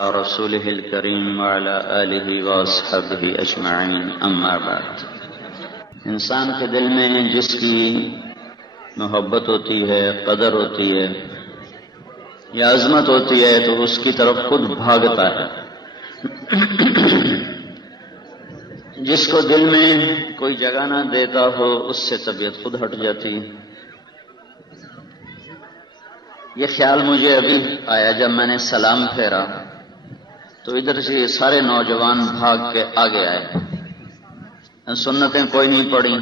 رسوله الكريم وعلى آله وأصحابه أجمعين أما بعد۔ انسان کے دل میں جس کی محبت ہوتی ہے، قدر ہوتی ہے یا عظمت ہوتی ہے تو اس کی طرف خود بھاگتا ہے۔ جس کو دل میں کوئی جگہ نہ دیتا ہو اس سے طبیعت خود ہٹ جاتی ہے۔ یہ خیال مجھے ابھی آیا جب میں نے سلام پھیرا تو ادھر سے یہ سارے نوجوان بھاگ کے آگے آئے، سنتیں کوئی نہیں پڑی،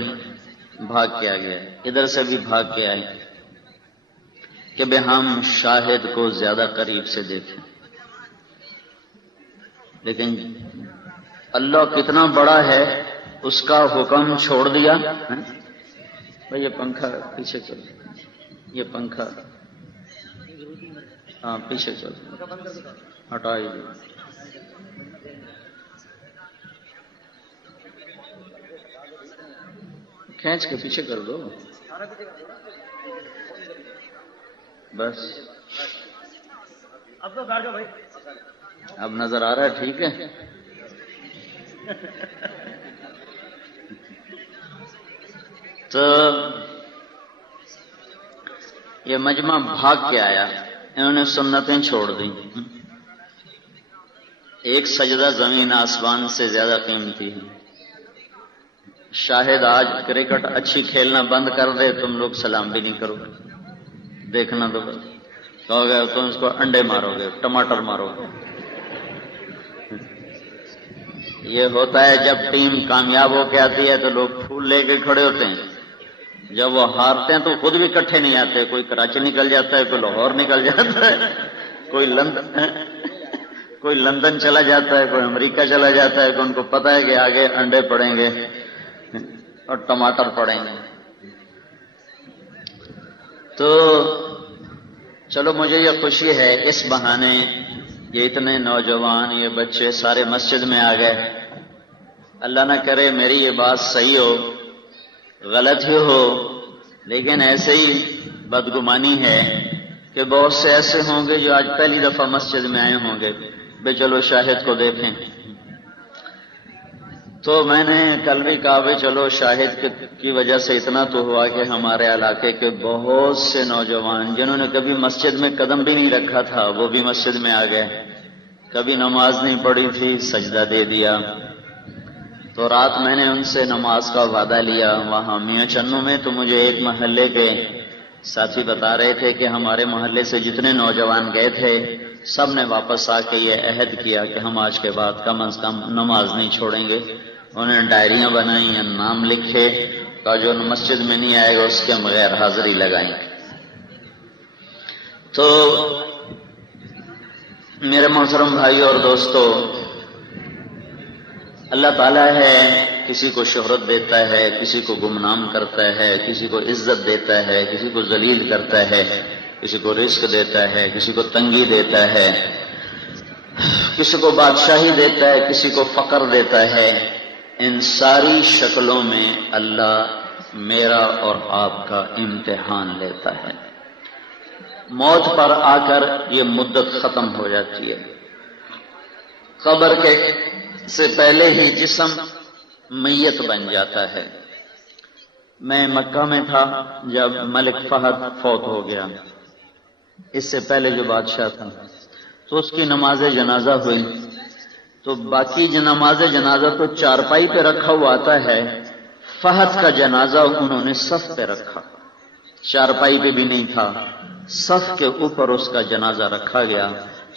بھاگ کے آگے آئے، ادھر سے بھی بھاگ کے آئے کہ بے ہم شاہد کو زیادہ قریب سے دیکھیں۔ لیکن اللہ کتنا بڑا ہے، اس کا حکم چھوڑ دیا۔ بھائی یہ پنکھا پیچھے چل، یہ پنکھا ہاں پیچھے چل، ہٹا ہی دو۔ کھینچ کے پیچھے کر دو بس۔ اب تو بیٹھ جاؤ بھائی، اب نظر آ رہا ہے؟ ٹھیک ہے۔ تو یہ مجمع بھاگ کے آیا، انہوں نے سنتیں چھوڑ دی۔ ایک سجدہ زمین آسمان سے زیادہ قیمتی ہے۔ شاہد آج کرکٹ اچھی کھیلنا بند کر دے، تم لوگ سلام بھی نہیں کرو گے، دیکھنا تو بس کہو گے تم اس کو انڈے مارو گے، ٹماٹر مارو گے۔ یہ ہوتا ہے جب ٹیم کامیاب ہو کے آتی ہے تو لوگ پھول لے کے کھڑے ہوتے ہیں، جب وہ ہارتے ہیں تو خود بھی اکٹھے نہیں آتے، کوئی کراچی نکل جاتا ہے، کوئی لاہور نکل جاتا ہے، کوئی لندن چلا جاتا ہے، کوئی امریکہ چلا جاتا ہے، کہ ان کو پتا ہے کہ آگے انڈے پڑیں گے اور ٹماٹر پڑیں گے۔ تو چلو مجھے یہ خوشی ہے اس بہانے یہ اتنے نوجوان، یہ بچے سارے مسجد میں آ گئے۔ اللہ نہ کرے میری یہ بات صحیح ہو، غلط ہی ہو، لیکن ایسے ہی بدگمانی ہے کہ بہت سے ایسے ہوں گے جو آج پہلی دفعہ مسجد میں آئے ہوں گے، بے چلو شاہد کو دیکھیں۔ تو میں نے کل بھی کہا بھائی چلو شاہد کی وجہ سے اتنا تو ہوا کہ ہمارے علاقے کے بہت سے نوجوان جنہوں نے کبھی مسجد میں قدم بھی نہیں رکھا تھا وہ بھی مسجد میں آ گئے، کبھی نماز نہیں پڑھی تھی سجدہ دے دیا۔ تو رات میں نے ان سے نماز کا وعدہ لیا وہاں میاں چنو میں، تو مجھے ایک محلے کے ساتھی بتا رہے تھے کہ ہمارے محلے سے جتنے نوجوان گئے تھے سب نے واپس آ کے یہ عہد کیا کہ ہم آج کے بعد کم از کم نماز نہیں چھوڑیں گے۔ انہیں ڈائریاں بنائی ہیں، نام لکھے، کا جو مسجد میں نہیں آئے گا اس کے بغیر حاضری لگائیں۔ تو میرے محترم بھائی اور دوستو، اللہ تعالیٰ ہے کسی کو شہرت دیتا ہے، کسی کو گمنام کرتا ہے، کسی کو عزت دیتا ہے، کسی کو ذلیل کرتا ہے، کسی کو رزق دیتا ہے، کسی کو تنگی دیتا ہے، کسی کو بادشاہی دیتا ہے، کسی کو فقر دیتا ہے۔ ان ساری شکلوں میں اللہ میرا اور آپ کا امتحان لیتا ہے۔ موت پر آ کر یہ مدت ختم ہو جاتی ہے، قبر کے سے پہلے ہی جسم میت بن جاتا ہے۔ میں مکہ میں تھا جب ملک فہد فوت ہو گیا، اس سے پہلے جو بادشاہ تھا، تو اس کی نماز جنازہ ہوئی، تو باقی نماز جنازہ تو چارپائی پہ رکھا ہوا آتا ہے، فہد کا جنازہ انہوں نے صف پہ رکھا، چارپائی پہ بھی نہیں تھا، صف کے اوپر اس کا جنازہ رکھا گیا۔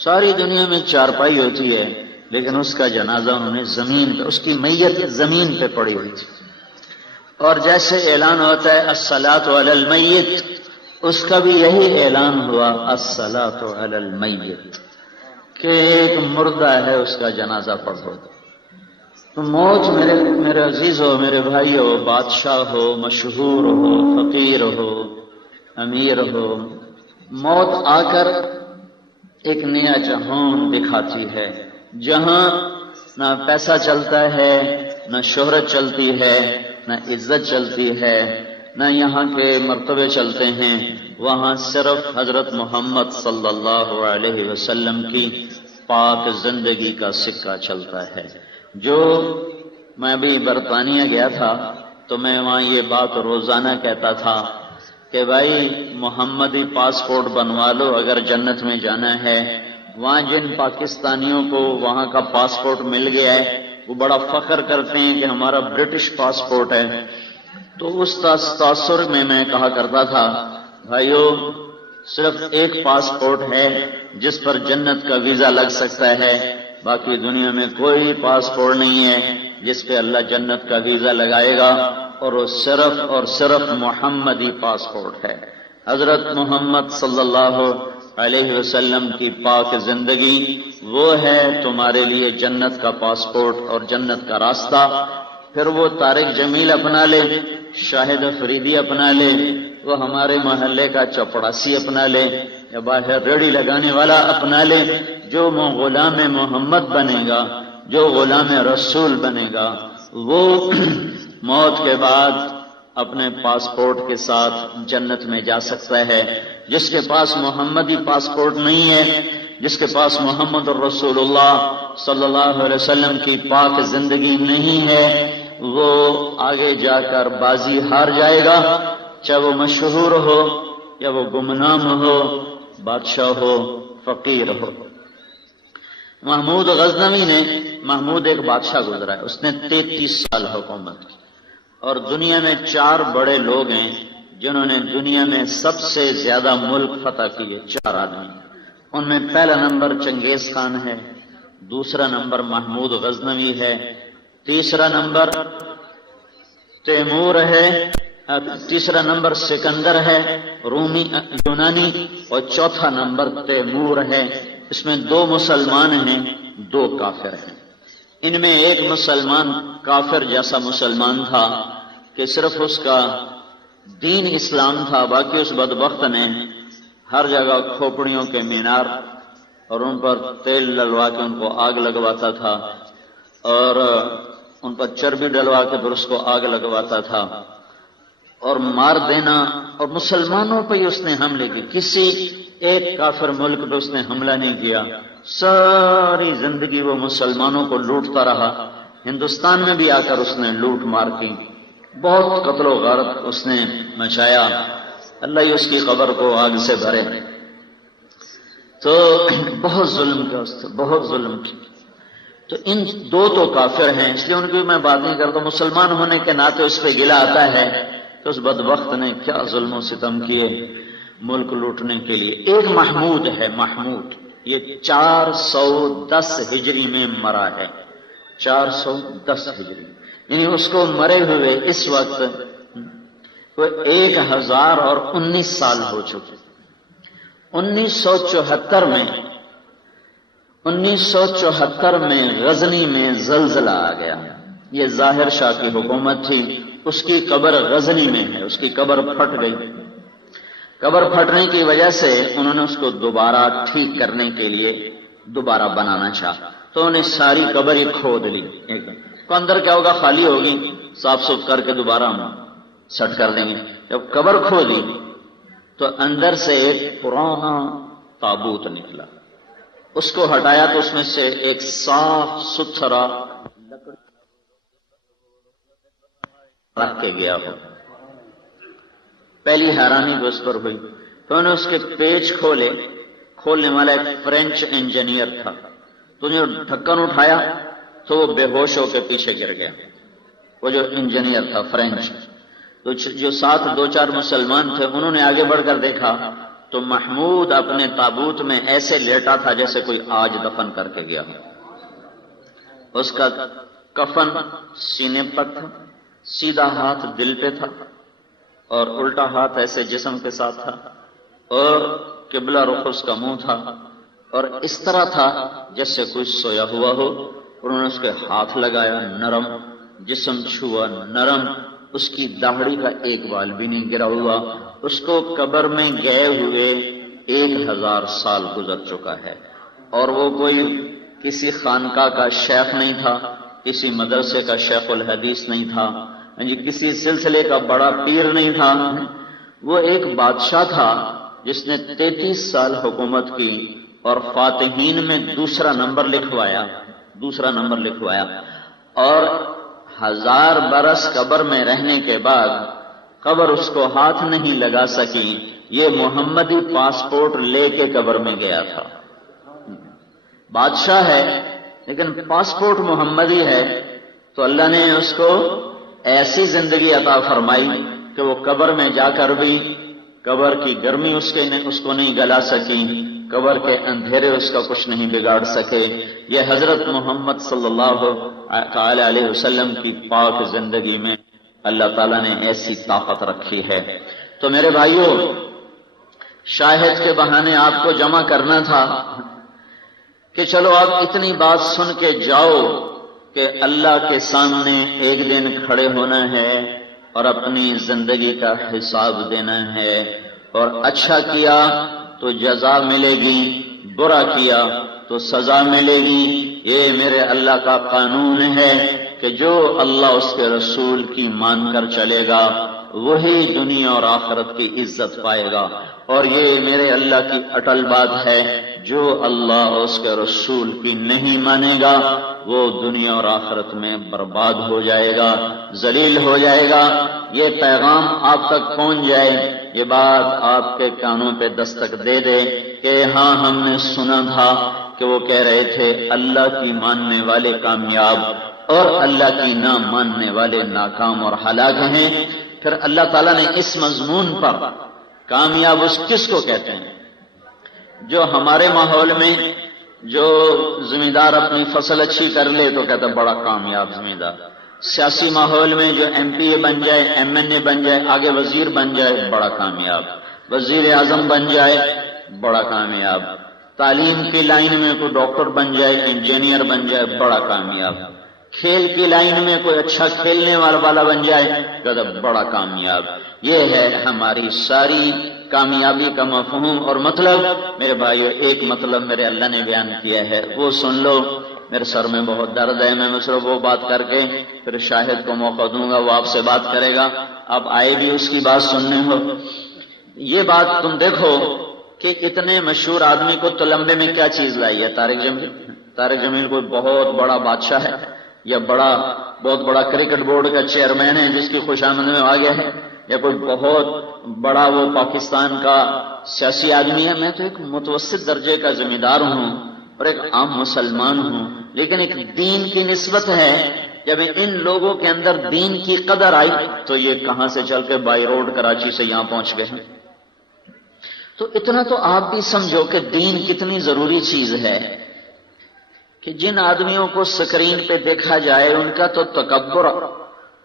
ساری دنیا میں چارپائی ہوتی ہے لیکن اس کا جنازہ انہوں نے زمین پہ، اس کی میت زمین پہ پڑی ہوئی تھی۔ اور جیسے اعلان ہوتا ہے الصلاۃ علی المیت، اس کا بھی یہی اعلان ہوا الصلاۃ علی المیت، کہ ایک مردہ ہے اس کا جنازہ پڑھو۔ تو موت میرے عزیز ہو، میرے بھائی ہو، بادشاہ ہو، مشہور ہو، فقیر ہو، امیر ہو، موت آ کر ایک نیا جہان دکھاتی ہے، جہاں نہ پیسہ چلتا ہے، نہ شہرت چلتی ہے، نہ عزت چلتی ہے، نہ یہاں کے مرتبے چلتے ہیں، وہاں صرف حضرت محمد صلی اللہ علیہ وسلم کی پاک زندگی کا سکہ چلتا ہے۔ جو میں بھی برطانیہ گیا تھا تو میں وہاں یہ بات روزانہ کہتا تھا کہ بھائی محمدی پاسپورٹ بنوا لو اگر جنت میں جانا ہے۔ وہاں جن پاکستانیوں کو وہاں کا پاسپورٹ مل گیا ہے وہ بڑا فخر کرتے ہیں کہ ہمارا برٹش پاسپورٹ ہے۔ تو اس تاثر میں کہا کرتا تھا بھائیو صرف ایک پاسپورٹ ہے جس پر جنت کا ویزا لگ سکتا ہے، باقی دنیا میں کوئی پاسپورٹ نہیں ہے جس پہ اللہ جنت کا ویزا لگائے گا، اور وہ صرف محمدی پاسپورٹ ہے۔ حضرت محمد صلی اللہ علیہ وسلم کی پاک زندگی وہ ہے تمہارے لیے جنت کا پاسپورٹ اور جنت کا راستہ۔ پھر وہ طارق جمیل اپنا لے، شاہد افریدی اپنا لے، وہ ہمارے محلے کا چپڑاسی اپنا لے، یا باہر ریڑھی لگانے والا اپنا لے، جو غلام محمد بنے گا، جو غلام رسول بنے گا، وہ موت کے بعد اپنے پاسپورٹ کے ساتھ جنت میں جا سکتا ہے۔ جس کے پاس محمدی پاسپورٹ نہیں ہے، جس کے پاس محمد الرسول اللہ صلی اللہ علیہ وسلم کی پاک زندگی نہیں ہے، وہ آگے جا کر بازی ہار جائے گا، چاہے وہ مشہور ہو یا وہ گمنام ہو، بادشاہ ہو، فقیر ہو۔ محمود غزنوی نے، محمود ایک بادشاہ گزرا ہے، اس نے 33 سال حکومت کی، اور دنیا میں 4 بڑے لوگ ہیں جنہوں نے دنیا میں سب سے زیادہ ملک فتح کیے، 4 آدمی۔ ان میں پہلا نمبر چنگیز خان ہے، دوسرا نمبر محمود غزنوی ہے، تیسرا نمبر تیمور ہے، تیسرا نمبر سکندر ہے رومی یونانی، اور چوتھا نمبر تیمور ہے۔ اس میں 2 مسلمان ہیں، 2 کافر ہیں۔ ان میں ایک مسلمان کافر جیسا مسلمان تھا کہ صرف اس کا دین اسلام تھا، باقی اس بدبخت نے ہر جگہ کھوپڑیوں کے مینار اور ان پر تیل ڈلوا کے ان کو آگ لگواتا تھا، اور ان پر چربی ڈلوا کے پھر اس کو آگ لگواتا تھا، اور مار دینا، اور مسلمانوں پہ ہی اس نے حملے کی، کسی ایک کافر ملک پہ اس نے حملہ نہیں کیا۔ ساری زندگی وہ مسلمانوں کو لوٹتا رہا، ہندوستان میں بھی آ کر اس نے لوٹ مار کی، بہت قتل و غارت اس نے مچایا، اللہ ہی اس کی قبر کو آگ سے بھرے۔ تو بہت ظلم کیا اس نے، بہت ظلم کی۔ تو ان 2 تو کافر ہیں، اس لیے ان کی میں بات نہیں کرتا، مسلمان ہونے کے ناطے اس پہ گلہ آتا ہے کہ اس بدبخت نے کیا ظلم و ستم کیے ملک لوٹنے کے لیے۔ ایک محمود ہے، محمود، یہ 410 ہجری میں مرا ہے، 410 ہجری، یعنی اس کو مرے ہوئے اس وقت وہ 1019 سال ہو چکے۔ 1974 میں غزنی میں زلزلہ آ گیا، یہ ظاہر شاہ کی حکومت تھی، اس کی قبر غزنی میں ہے، اس کی قبر پھٹ گئی۔ قبر پھٹنے کی وجہ سے انہوں نے اس کو دوبارہ ٹھیک کرنے کے لیے دوبارہ بنانا چاہا، تو انہوں نے ساری قبر ہی کھود لی، تو اندر کیا ہوگا، خالی ہوگی، صاف ستھرا کر کے دوبارہ ہم سیٹ کر دیں گے۔ جب قبر کھودی تو اندر سے ایک پرانا تابوت نکلا، اس کو ہٹایا تو اس میں سے ایک صاف ستھرا لکڑی رکھ کے گیا ہو۔ پہلی حیرانی تو اس پر ہوئی، تو انہوں نے اس کے پیچ کھولے، کھولنے والا ایک فرینچ انجینئر تھا، تو انہوں نے ڈھکن اٹھایا تو وہ بے ہوش ہو کے پیچھے گر گیا، وہ جو انجینئر تھا فرینچ۔ تو جو ساتھ 2-4 مسلمان تھے انہوں نے آگے بڑھ کر دیکھا تو محمود اپنے تابوت میں ایسے لیٹا تھا جیسے کوئی آج دفن کر کے گیا، اس کا کفن سینے پر تھا، سیدھا ہاتھ دل پہ تھا اور الٹا ہاتھ ایسے جسم کے ساتھ تھا، اور قبلہ رخ اس کا منہ تھا، اور اس طرح تھا جیسے کوئی سویا ہوا ہو۔ انہوں نے اس کے ہاتھ لگایا، نرم، جسم چھوا نرم، اس کی داڑھی کا ایک بال بھی نہیں گرا ہوا۔ اس کو قبر میں گئے ہوئے 1000 سال گزر چکا ہے، اور وہ کوئی کسی خانقاہ کا شیخ نہیں تھا، کسی مدرسے کا شیخ الحدیث نہیں تھا، کسی سلسلے کا بڑا پیر نہیں تھا، وہ ایک بادشاہ تھا جس نے 33 سال حکومت کی، اور فاتحین میں دوسرا نمبر لکھوایا اور 1000 برس قبر میں رہنے کے بعد قبر اس کو ہاتھ نہیں لگا سکی. یہ محمدی پاسپورٹ لے کے قبر میں گیا تھا. بادشاہ ہے لیکن پاسپورٹ محمدی ہے، تو اللہ نے اس کو ایسی زندگی عطا فرمائی کہ وہ قبر میں جا کر بھی قبر کی گرمی اس کو نہیں گلا سکی، قبر کے اندھیرے اس کا کچھ نہیں بگاڑ سکے. یہ حضرت محمد صلی اللہ تعالی علیہ وسلم کی پاک زندگی میں اللہ تعالیٰ نے ایسی طاقت رکھی ہے. تو میرے بھائیوں، شاہد کے بہانے آپ کو جمع کرنا تھا کہ چلو آپ اتنی بات سن کے جاؤ کہ اللہ کے سامنے ایک دن کھڑے ہونا ہے اور اپنی زندگی کا حساب دینا ہے، اور اچھا کیا تو جزا ملے گی، برا کیا تو سزا ملے گی. یہ میرے اللہ کا قانون ہے کہ جو اللہ اس کے رسول کی مان کر چلے گا وہی دنیا اور آخرت کی عزت پائے گا. اور یہ میرے اللہ کی اٹل بات ہے، جو اللہ اور اس کے رسول کی نہیں مانے گا وہ دنیا اور آخرت میں برباد ہو جائے گا، ذلیل ہو جائے گا. یہ پیغام آپ تک پہنچ جائے، یہ بات آپ کے کانوں پہ دستک دے دے کہ ہاں ہم نے سنا تھا کہ وہ کہہ رہے تھے اللہ کی ماننے والے کامیاب اور اللہ کی نہ ماننے والے ناکام اور ہلاک ہیں. پھر اللہ تعالیٰ نے اس مضمون پر کامیاب اس کس کو کہتے ہیں؟ جو ہمارے ماحول میں جو زمیندار اپنی فصل اچھی کر لے تو کہتا ہے بڑا کامیاب زمیندار. سیاسی ماحول میں جو ایم پی اے بن جائے، ایم این اے بن جائے، آگے وزیر بن جائے، بڑا کامیاب. وزیر اعظم بن جائے، بڑا کامیاب. تعلیم کی لائن میں کوئی ڈاکٹر بن جائے، انجینئر بن جائے، بڑا کامیاب. کھیل کی لائن میں کوئی اچھا کھیلنے والا بن جائے تو بڑا کامیاب. یہ ہے ہماری ساری کامیابی کا مفہوم اور مطلب. میرے بھائیو، ایک مطلب میرے اللہ نے بیان کیا ہے، وہ سن لو. میرے سر میں بہت درد ہے، میں صرف وہ بات کر کے پھر شاہد کو موقع دوں گا، وہ آپ سے بات کرے گا. آپ آئے بھی اس کی بات سننے ہو. یہ بات تم دیکھو کہ اتنے مشہور آدمی کو تلمبے میں کیا چیز لائی ہے. طارق جمیل کوئی بہت بڑا بادشاہ ہے یا بہت بڑا کرکٹ بورڈ کا چیئرمین ہے جس کی خوشامد میں آ گیا ہے، یا کوئی بہت بڑا وہ پاکستان کا سیاسی آدمی ہے. میں تو ایک متوسط درجے کا زمیندار ہوں اور ایک عام مسلمان ہوں، لیکن ایک دین کی نسبت ہے. جب ان لوگوں کے اندر دین کی قدر آئی تو یہ کہاں سے چل کے بائی روڈ کراچی سے یہاں پہنچ گئے ہیں. تو اتنا تو آپ بھی سمجھو کہ دین کتنی ضروری چیز ہے کہ جن آدمیوں کو سکرین پہ دیکھا جائے ان کا تو تکبر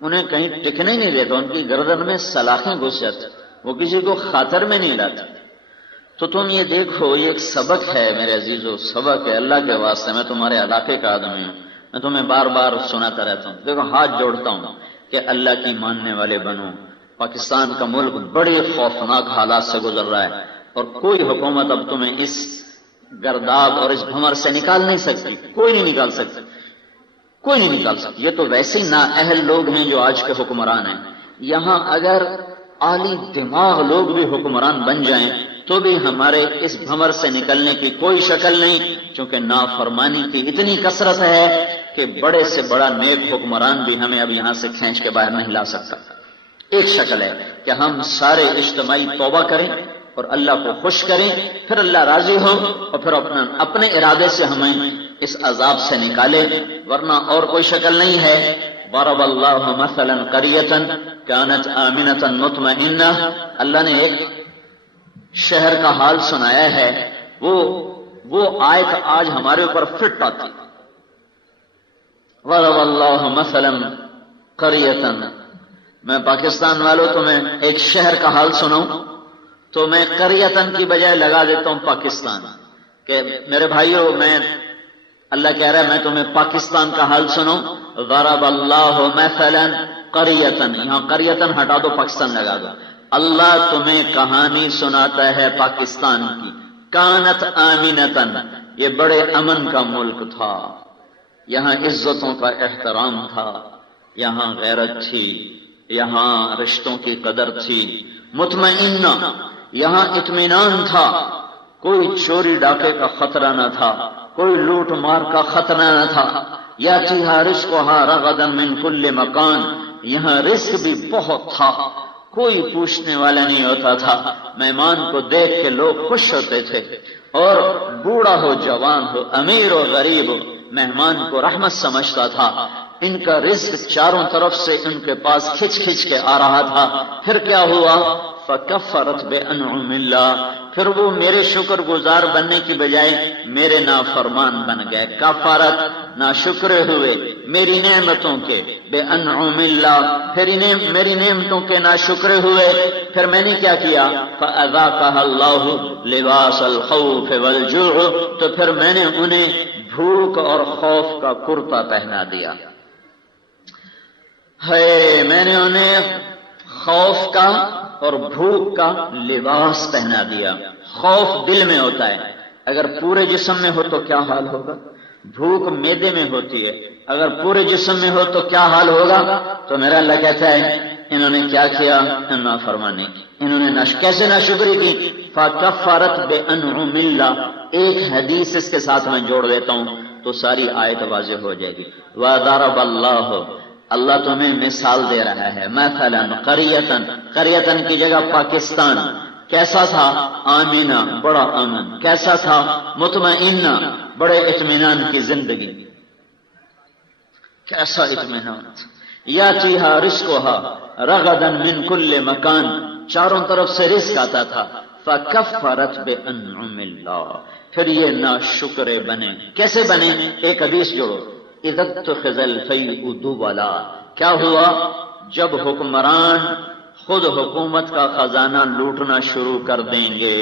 انہیں کہیں ٹکنے نہیں دیتا، ان کی گردن میں سلاخیں گھس جاتی، وہ کسی کو خاطر میں نہیں لاتے. تو تم یہ دیکھو، یہ ایک سبق ہے میرے عزیزو، سبق ہے. اللہ کے واسطے میں تمہارے علاقے کا آدمی ہوں، میں تمہیں بار بار سناتا رہتا ہوں. دیکھو، ہاتھ جوڑتا ہوں کہ اللہ کی ماننے والے بنو. پاکستان کا ملک بڑے خوفناک حالات سے گزر رہا ہے اور کوئی حکومت اب تمہیں اس گرداب اور اس بھمر سے نکال نہیں سکتی. کوئی نہیں نکال سکتی، کوئی نہیں نکال سکتی. یہ تو ویسے نااہل لوگ ہیں جو آج کے حکمران ہیں. یہاں اگر عالی دماغ لوگ بھی حکمران بن جائیں تو بھی ہمارے اس بھمر سے نکلنے کی کوئی شکل نہیں، چونکہ نافرمانی کی اتنی کثرت ہے کہ بڑے سے بڑا نیک حکمران بھی ہمیں اب یہاں سے کھینچ کے باہر نہیں لا سکتا. ایک شکل ہے کہ ہم سارے اجتماعی توبہ کریں اور اللہ کو خوش کریں، پھر اللہ راضی ہو اور پھر اپنے ارادے سے ہمیں اس عذاب سے نکالے، ورنہ اور کوئی شکل نہیں ہے. ضرب اللہ مثلا قریۃ کانت آمنۃ مطمئنہ. اللہ نے ایک شہر کا حال سنایا ہے، وہ آیت آج ہمارے اوپر فٹ آتی. ضرب اللہ مثلا قریۃ. میں پاکستان والوں تمہیں ایک شہر کا حال سناؤں تو میں قریتن کی بجائے لگا دیتا ہوں پاکستان. کہ میرے بھائیوں، اللہ کہہ رہا ہے میں تمہیں پاکستان کا حال سنوں. ضرب اللہ مثلا قریتن، یہاں قریتن ہٹا دو، پاکستان لگا دو. اللہ تمہیں کہانی سناتا ہے پاکستان کی. کانت آمنتن، یہ بڑے امن کا ملک تھا، یہاں عزتوں کا احترام تھا، یہاں غیرت تھی، یہاں رشتوں کی قدر تھی. مطمئنہ، یہاں اطمینان تھا، کوئی چوری ڈاکے کا خطرہ نہ تھا، کوئی لوٹ مار کا خطرہ نہ تھا۔ یاتیھا رزقھا رغدا من کل مکان، یہاں رزق بھی بہت تھا، کوئی پوچھنے والا نہیں ہوتا تھا۔ مہمان کو دیکھ کے لوگ خوش ہوتے تھے، اور بوڑھا ہو جوان ہو امیر ہو غریب ہو مہمان کو رحمت سمجھتا تھا۔ ان کا رزق چاروں طرف سے ان کے پاس کھچ کھچ کے آ رہا تھا۔ پھر کیا ہوا؟ فکفرت بانعم اللہ، پھر وہ میرے شکر گزار بننے کی بجائے میرے نافرمان بن گئے۔ کفارت ناشکر ہوئے میری نعمتوں کے، بانعم اللہ پھر میری نعمتوں کے ناشکر ہوئے۔ پھر میں نے کیا کیا؟ فاذاقها اللہ لباس الخوف والجوع، تو پھر میں نے انہیں بھوک اور خوف کا کرتا پہنا دیا ہے، میں نے انہیں خوف کا اور بھوک کا لباس پہنا دیا۔ خوف دل میں ہوتا ہے، اگر پورے جسم میں ہو تو کیا حال ہوگا؟ بھوک معدے میں ہوتی ہے، اگر پورے جسم میں ہو تو کیا حال ہوگا؟ تو میرا اللہ کہتا ہے انہوں نے کیا کیا؟ نافرمانی کی، انہوں نے کیسے ناشکری کی؟ فکفرت بانعم اللہ۔ ایک حدیث اس کے ساتھ میں جوڑ دیتا ہوں تو ساری آیت واضح ہو جائے گی۔ وَضَرَبَ اللَّهُ، اللہ تمہیں مثال دے رہا ہے، مثلا قریتن کی جگہ پاکستان کیسا تھا؟ آمینہ، بڑا امن۔ کیسا تھا؟ مطمئنہ، بڑے اطمینان کی زندگی۔ کیسا اطمینان؟ یاتیھا رزقھا رغدا من کل مکان، چاروں طرف سے رزق آتا تھا۔ فکفرت بانعم اللہ، پھر یہ ناشکر بنے۔ کیسے بنے؟ ایک حدیث جوڑو، اذا اتخذ الفیء دوبلا، کیا ہوا؟ جب حکمران خود حکومت کا خزانہ لوٹنا شروع کر دیں گے۔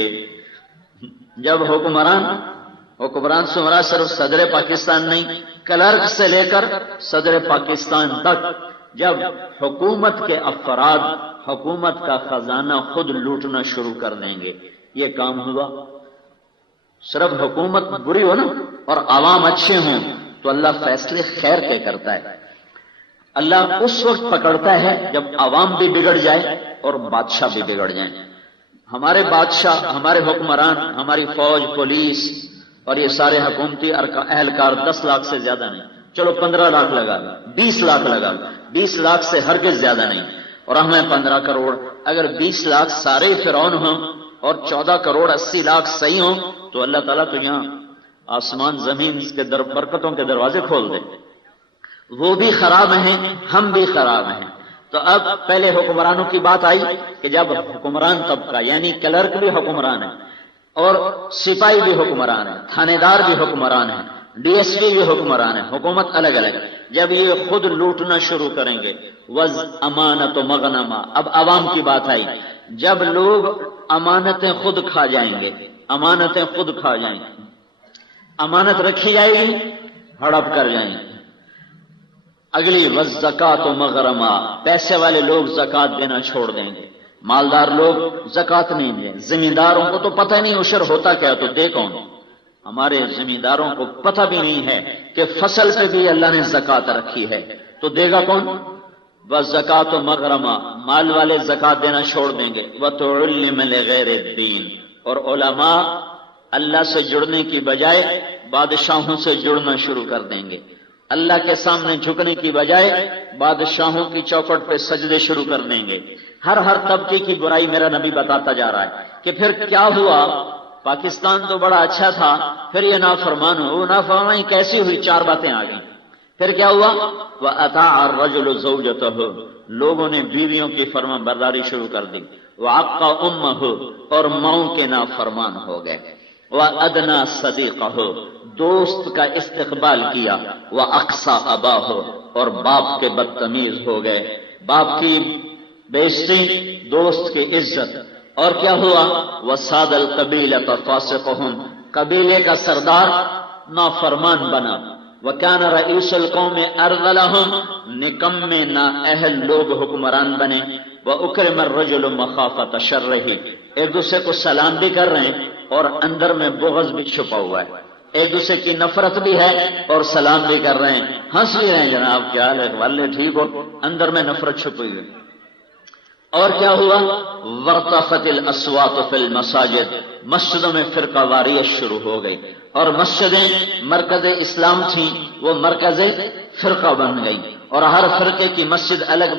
جب حکمران سے مراد صرف صدر پاکستان نہیں، کلرک سے لے کر صدر پاکستان تک، جب حکومت کے افراد حکومت کا خزانہ خود لوٹنا شروع کر دیں گے، یہ کام ہوا۔ صرف حکومت بری ہو نا اور عوام اچھے ہوں تو اللہ فیصلے خیر کے کرتا ہے۔ اللہ اس وقت پکڑتا ہے جب عوام بھی بگڑ جائے اور بادشاہ بھی بگڑ جائیں۔ ہمارے بادشاہ، ہمارے حکمران، ہماری فوج، پولیس اور یہ سارے حکومتی اہلکار 10 لاکھ سے زیادہ نہیں، چلو 15 لاکھ لگا، 20 لاکھ لگا، 20 لاکھ سے ہرگز زیادہ نہیں، اور ہمیں 15 کروڑ۔ اگر 20 لاکھ سارے فرعون ہوں اور 14 کروڑ 80 لاکھ صحیح ہوں تو اللہ تعالیٰ تو یہاں آسمان زمین کے برکتوں کے دروازے کھول دے۔ وہ بھی خراب ہیں، ہم بھی خراب ہیں۔ تو اب پہلے حکمرانوں کی بات آئی کہ جب حکمران طبقہ یعنی کلرک بھی حکمران ہے اور سپاہی بھی حکمران ہے، تھانے دار بھی حکمران ہے، ڈی ایس پی بھی حکمران ہے، حکومت الگ الگ، جب یہ خود لوٹنا شروع کریں گے، وز امانت و مغنما۔ اب عوام کی بات آئی، جب لوگ امانتیں خود کھا جائیں گے، امانتیں خود کھا جائیں گے، امانت رکھی جائے گی، ہڑپ کر جائیں گے۔ اگلی والزکات و مغرما، پیسے والے لوگ زکات دینا چھوڑ دیں گے، مالدار لوگ زکات نہیں دیں۔ زمینداروں کو تو پتہ نہیں عشر ہوتا کیا، تو دے کون؟ ہمارے زمینداروں کو پتہ بھی نہیں ہے کہ فصل پہ بھی اللہ نے زکات رکھی ہے، تو دے گا کون؟ والزکات و مغرما، مال والے زکات دینا چھوڑ دیں گے۔ وتعلم لغیر الدین، اور علماء اللہ سے جڑنے کی بجائے بادشاہوں سے جڑنا شروع کر دیں گے، اللہ کے سامنے جھکنے کی بجائے بادشاہوں کی چوکھٹ پہ سجدے شروع کر دیں گے۔ ہر طبقے کی برائی میرا نبی بتاتا جا رہا ہے کہ پھر کیا ہوا؟ پاکستان تو بڑا اچھا تھا، پھر یہ نافرمان ہو، وہ نافرمانی کیسی ہوئی؟ 4 باتیں آ گئیں۔ پھر کیا ہوا؟ وَأَطَاعَ الرَّجُلُ زَوْجَتَهُ، لوگوں نے بیویوں کی فرما برداری شروع کر دی۔ وَعَقَّ أُمَّهُ، اور ماؤں کے نافرمان ہو گئے۔ وَأَدْنَى صَدِيقَهُ، دوست کا استقبال کیا۔ وَأَقْصَى أَبَاهُ، اور باپ کے بدتمیز ہو گئے، باپ کی بےعزتی، دوست کی عزت۔ اور کیا ہوا؟ وَسَادَ الْقَبِيلَةَ فَاسِقُهُمْ، قبیلے کا سردار نافرمان بنا۔ وَكَانَ رَئِيسُ الْقَوْمِ أَرْذَلَهُمْ، نکمے نااہل لوگ حکمران بنے۔ وَأُكْرِمَ الرَّجُلُ مَخَافَةَ شَرِّهِ، ایک دوسرے کو سلام بھی کر رہے ہیں اور اندر میں بغض بھی چھپا ہوا ہے، ایک دوسرے کی نفرت بھی ہے اور سلام بھی کر رہے ہیں، ہنس بھی رہے ہیں، جناب کیا حال ہے، والے ٹھیک ہو، اندر میں نفرت چھپی ہوئی۔ اور کیا ہوا؟ وارتفعت الاصوات فی المساجد، مسجدوں میں فرقہ واریت شروع ہو گئی، اور مسجدیں مرکز اسلام تھیں وہ مرکز فرقہ بن گئی، اور ہر فرقے کی مسجد الگ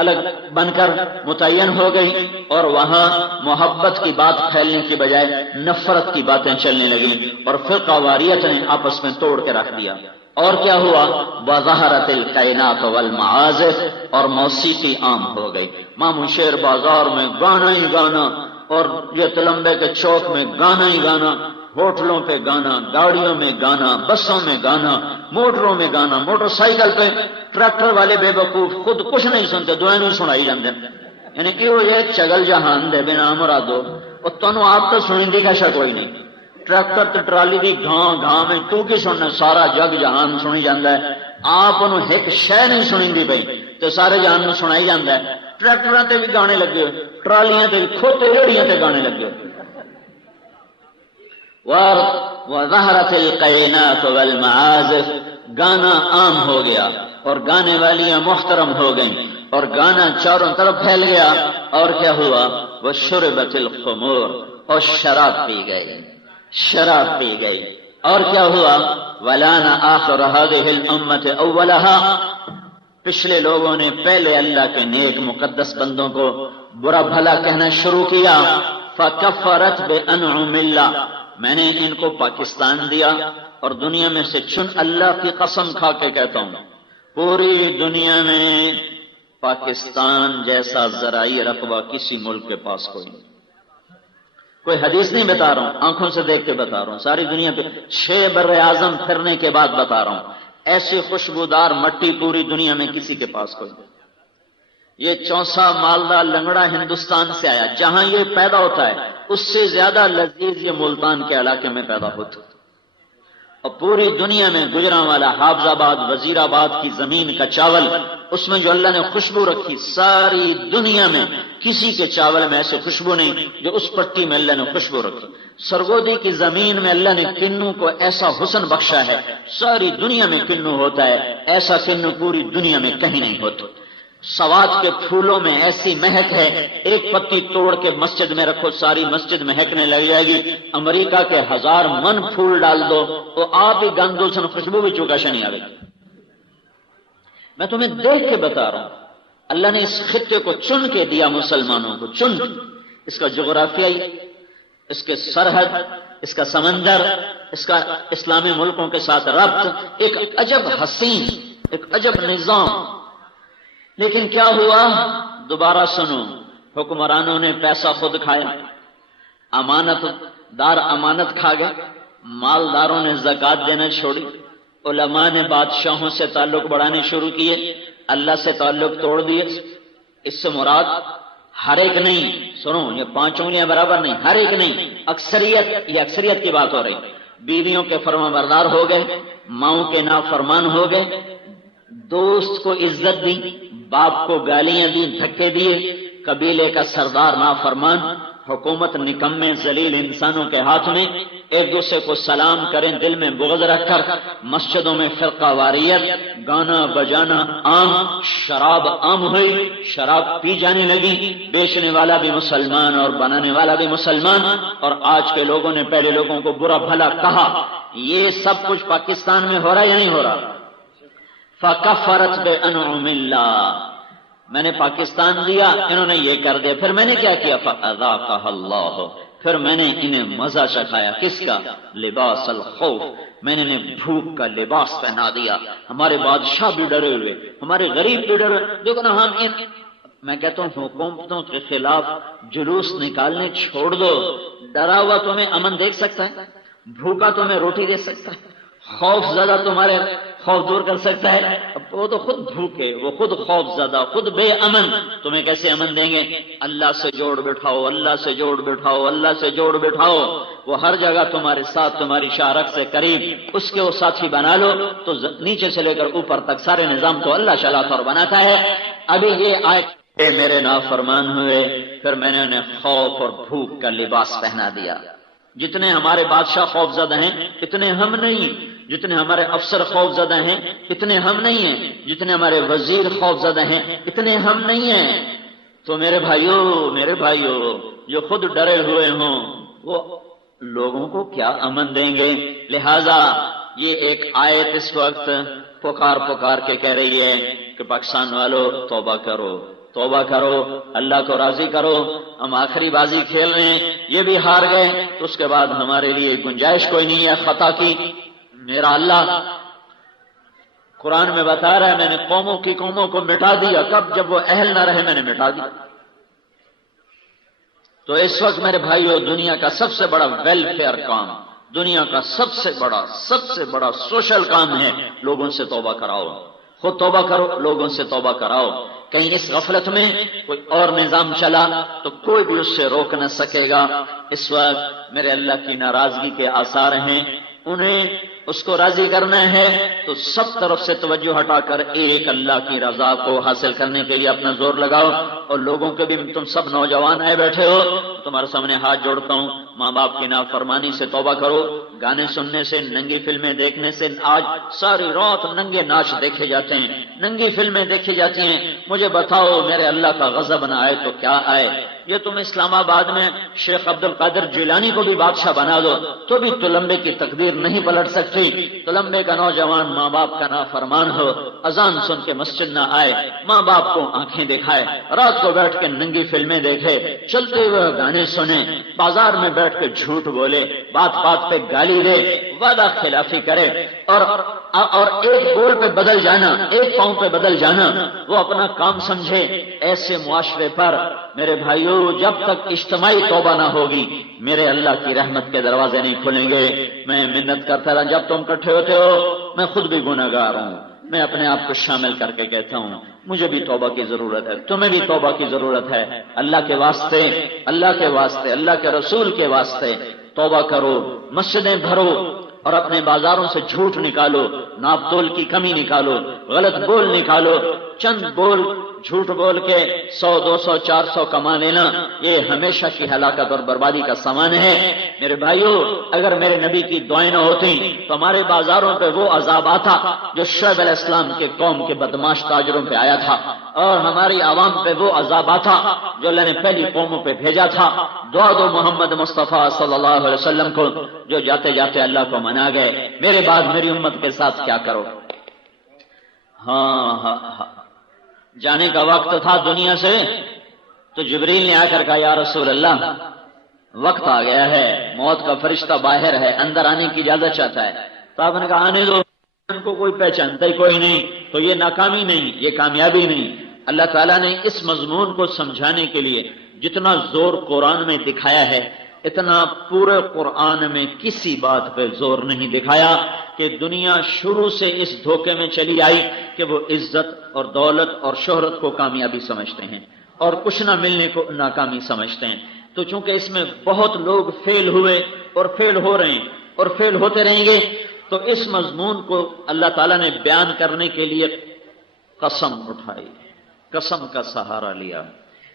الگ بن کر متعین ہو گئی، اور وہاں محبت کی بات پھیلنے کی بجائے نفرت کی باتیں چلنے لگیں، اور فرقہ واریت نے آپس میں توڑ کے رکھ دیا۔ اور کیا ہوا؟ وظہرت الکائنات والمعازف، اور موسیقی عام ہو گئی، مامو شیر بازار میں گانا ہی گانا، اور یہ تلمبے کے چوک میں گانا ہی گانا، ہوٹلوں پہ گانا، گاڑیوں میں گانا، بسوں میں گانا، موٹروں میں گانا، موٹر سائیکل پہ ٹریکٹر والے بے وقوف خود کچھ نہیں سنتے، دعائیں نہیں سنائی جاندے، یعنی کہ وہ یہ چگل جہان دے بنا مرادو اور تنو آپ تو سنیندی کا شک کوئی نہیں، ٹریکٹر تے ٹرالی دی گھاں گھاں میں تو کی سننا، سارا جگ جہان سنی جاندا ہے، آپ انہوں ایک شے نہیں سنیندی پئی تے سارے جہان نوں سنائی جاندا ہے۔ ٹریکٹراں تے بھی گانے لگے ہوئے، ٹرالیاں تے بھی، کھوتے ریڑیاں تے گانے لگے ہوئے۔ وظہرت الکائنات والمعازف، گانا عام ہو گیا اور گانے والیاں محترم ہو گئیں اور گانا چاروں طرف پھیل گیا، اور کیا ہوا؟ وشربت الخمور، اور شراب پی گئی، شراب پی گئی، اور کیا ہوا؟ ولان آخر هذه الامة اولها، پچھلے لوگوں نے پہلے اللہ کے نیک مقدس بندوں کو برا بھلا کہنا شروع کیا۔ فکفرت بانعم اللہ، میں نے ان کو پاکستان دیا اور دنیا میں سے چن، اللہ کی قسم کھا کے کہتا ہوں پوری دنیا میں پاکستان جیسا زرعی رقبہ کسی ملک کے پاس کوئی نہیں۔ کوئی حدیث نہیں بتا رہا ہوں، آنکھوں سے دیکھ کے بتا رہا ہوں، ساری دنیا پہ 6 بر اعظم پھرنے کے بعد بتا رہا ہوں، ایسی خوشبودار مٹی پوری دنیا میں کسی کے پاس کوئی نہیں۔ یہ چونسا مالدہ لنگڑا ہندوستان سے آیا، جہاں یہ پیدا ہوتا ہے اس سے زیادہ لذیذ یہ ملتان کے علاقے میں پیدا ہوتا ہے، اور پوری دنیا میں گجرانوالا، حافظ آباد، وزیر آباد کی زمین کا چاول، اس میں جو اللہ نے خوشبو رکھی، ساری دنیا میں کسی کے چاول میں ایسے خوشبو نہیں جو اس پٹی میں اللہ نے خوشبو رکھی۔ سرگودی کی زمین میں اللہ نے کنو کو ایسا حسن بخشا ہے، ساری دنیا میں کنو ہوتا ہے، ایسا کنو پوری دنیا میں کہیں نہیں ہوتا۔ سوات کے پھولوں میں ایسی مہک ہے، ایک پتی توڑ کے مسجد میں رکھو ساری مسجد مہکنے لگ جائے گی۔ امریکہ کے 1000 من پھول ڈال دو تو آپ ہی گندو سن خوشبو بھی چوکاشا نہیں آئے گی۔ میں تمہیں دیکھ کے بتا رہا ہوں، اللہ نے اس خطے کو چن کے دیا مسلمانوں کو، چن، اس کا جغرافیائی، اس کے سرحد، اس کا سمندر، اس کا اسلامی ملکوں کے ساتھ ربط، ایک عجب حسین، ایک عجب نظام۔ لیکن کیا ہوا؟ دوبارہ سنو، حکمرانوں نے پیسہ خود کھایا، امانت دار امانت کھا گئے، مالداروں نے زکوٰۃ دینا چھوڑی، علماء نے بادشاہوں سے تعلق بڑھانے شروع کیے، اللہ سے تعلق توڑ دیے۔ اس سے مراد ہر ایک نہیں، سنو، یہ 5 انگلیاں برابر نہیں، ہر ایک نہیں، اکثریت، یہ اکثریت کی بات ہو رہی۔ بیویوں کے فرما بردار ہو گئے، ماؤں کے نافرمان ہو گئے، دوست کو عزت دی، باپ کو گالیاں دی، دھکے دیے، قبیلے کا سردار نافرمان، حکومت نکمے ذلیل انسانوں کے ہاتھ میں، ایک دوسرے کو سلام کریں دل میں بغض رکھ کر، مسجدوں میں فرقہ واریت، گانا بجانا عام، شراب عام ہوئی، شراب پی جانے لگی، بیچنے والا بھی مسلمان اور بنانے والا بھی مسلمان، اور آج کے لوگوں نے پہلے لوگوں کو برا بھلا کہا۔ یہ سب کچھ پاکستان میں ہو رہا ہے یا نہیں ہو رہا؟ فکفرت بانعم اللہ، میں نے پاکستان دیا، انہوں نے یہ کر دیا، پھر میں نے کیا کیا؟ فاذاقها اللہ، پھر میں نے انہیں مزہ چکھایا، کس کا؟ لباس الخوف، میں نے انہیں بھوک کا لباس پہنا دیا۔ ہمارے بادشاہ بھی ڈرے ہوئے، ہمارے غریب بھی ڈرے ہوئے، دیکھو نا، ہم میں کہتا ہوں حکومتوں کے خلاف جلوس نکالنے چھوڑ دو، ڈرا ہوا تمہیں امن دیکھ سکتا ہے، بھوکا تمہیں روٹی دے سکتا ہے، خوف زدہ تمہارے خوف دور کر سکتا ہے، وہ تو خود بھوکے، وہ خود خوف زدہ، خود بے امن، تمہیں کیسے امن دیں گے؟ اللہ سے جوڑ بٹھاؤ، اللہ سے جوڑ بٹھاؤ، اللہ سے جوڑ بٹھاؤ، وہ ہر جگہ تمہارے ساتھ، تمہاری شارک سے قریب، اس کے وہ ساتھی بنا لو تو نیچے سے لے کر اوپر تک سارے نظام تو اللہ چلاتا اور بناتا ہے۔ ابھی یہ آئے اے میرے نافرمان ہوئے، پھر میں نے انہیں خوف اور بھوک کا لباس پہنا دیا۔ جتنے ہمارے بادشاہ خوف زدہ ہیں اتنے ہم نہیں، جتنے ہمارے افسر خوف زدہ ہیں اتنے ہم نہیں ہیں، جتنے ہمارے وزیر خوف زدہ ہیں اتنے ہم نہیں ہیں۔ تو میرے بھائیوں جو خود ڈرے ہوئے ہوں وہ لوگوں کو کیا امن دیں گے؟ لہذا یہ ایک آیت اس وقت پکار کے کہہ رہی ہے کہ پاکستان والوں توبہ کرو، اللہ کو راضی کرو، ہم آخری بازی کھیل رہے ہیں، یہ بھی ہار گئے تو اس کے بعد ہمارے لیے گنجائش کوئی نہیں ہے خطا کی۔ میرا اللہ قرآن میں بتا رہا ہے میں نے قوموں کو مٹا دیا، کب؟ جب وہ اہل نہ رہے میں نے مٹا دیا۔ تو اس وقت میرے بھائیو دنیا کا سب سے بڑا ویلفیئر کام، دنیا کا سب سے بڑا سوشل کام ہے لوگوں سے توبہ کراؤ، خود توبہ کرو، لوگوں سے توبہ کراؤ۔ کہیں اس غفلت میں کوئی اور نظام چلا تو کوئی بھی اس سے روک نہ سکے گا۔ اس وقت میرے اللہ کی ناراضگی کے آثار ہیں، انہیں اس کو راضی کرنا ہے تو سب طرف سے توجہ ہٹا کر ایک اللہ کی رضا کو حاصل کرنے کے لیے اپنا زور لگاؤ۔ اور لوگوں کے بھی تم سب نوجوان آئے بیٹھے ہو، تمہارے سامنے ہاتھ جوڑتا ہوں، ماں باپ کی نافرمانی سے توبہ کرو، گانے سننے سے، ننگی فلمیں دیکھنے سے۔ آج ساری رات ننگے ناچ دیکھے جاتے ہیں، ننگی فلمیں دیکھی جاتی ہیں۔ مجھے بتاؤ میرے اللہ کا غضب نہ آئے تو کیا آئے؟ یہ تم اسلام آباد میں شیخ عبد القادر جیلانی کو بھی بادشاہ بنا دو تو بھی تلمبے کی تقدیر نہیں پلٹ سکتی۔ تلمبے کا نوجوان ماں باپ کا نافرمان ہو، اذان سن کے مسجد نہ آئے، ماں باپ کو آنکھیں دکھائے، رات کو بیٹھ کے ننگی فلمیں دیکھے، چلتے ہوئے گانے سنے، بازار میں بیٹھ کے جھوٹ بولے، بات پہ گالی دے، وعدہ خلافی کرے اور ایک بول پہ بدل جانا، ایک پاؤں پہ بدل جانا، وہ اپنا کام سمجھے۔ ایسے معاشرے پر میرے بھائیوں جب تک اجتماعی توبہ نہ ہوگی میرے اللہ کی رحمت کے دروازے نہیں کھلیں گے۔ میں منت کرتا رہا، جب تم اکٹھے ہوتے ہو میں خود بھی گنہگار ہوں، میں اپنے آپ کو شامل کر کے کہتا ہوں مجھے بھی توبہ کی ضرورت ہے، تمہیں بھی توبہ کی ضرورت ہے۔ اللہ کے واسطے، اللہ کے رسول کے واسطے توبہ کرو، مسجدیں بھرو اور اپنے بازاروں سے جھوٹ نکالو، ناپ تول کی کمی نکالو، غلط بول نکالو۔ چند بول جھوٹ بول کے 100 200 400 کما لینا یہ ہمیشہ کی ہلاکت اور بربادی کا سامان ہے۔ میرے بھائیو اگر میرے نبی کی دعائیں نہ ہوتی تو ہمارے بازاروں پہ وہ عذاب آتا جو شعیب علیہ السلام کے قوم کے بدماش تاجروں پہ آیا تھا، اور ہماری عوام پہ وہ عذاب آتا جو اللہ نے پہلی قوموں پہ بھیجا تھا۔ دعا دو محمد مصطفیٰ صلی اللہ علیہ وسلم کو جو جاتے جاتے اللہ کو منا گئے۔ میرے بعد میری امت کے ساتھ کیا کرو؟ ہاں جانے کا وقت تھا دنیا سے تو جبریل نے آ کر کہا یا رسول اللہ وقت آ گیا ہے، موت کا فرشتہ باہر ہے، اندر آنے کی اجازت چاہتا ہے۔ تو آپ نے کہا آنے دو، ان کو کوئی پہچانتا ہی کوئی نہیں، تو یہ ناکامی نہیں، یہ کامیابی نہیں۔ اللہ تعالیٰ نے اس مضمون کو سمجھانے کے لیے جتنا زور قرآن میں دکھایا ہے اتنا پورے قرآن میں کسی بات پہ زور نہیں دکھایا کہ دنیا شروع سے اس دھوکے میں چلی آئی کہ وہ عزت اور دولت اور شہرت کو کامیابی سمجھتے ہیں اور کچھ نہ ملنے کو ناکامی سمجھتے ہیں۔ تو چونکہ اس میں بہت لوگ فیل ہوئے اور فیل ہو رہے ہیں اور فیل ہوتے رہیں گے، تو اس مضمون کو اللہ تعالیٰ نے بیان کرنے کے لیے قسم اٹھائی، قسم کا سہارا لیا۔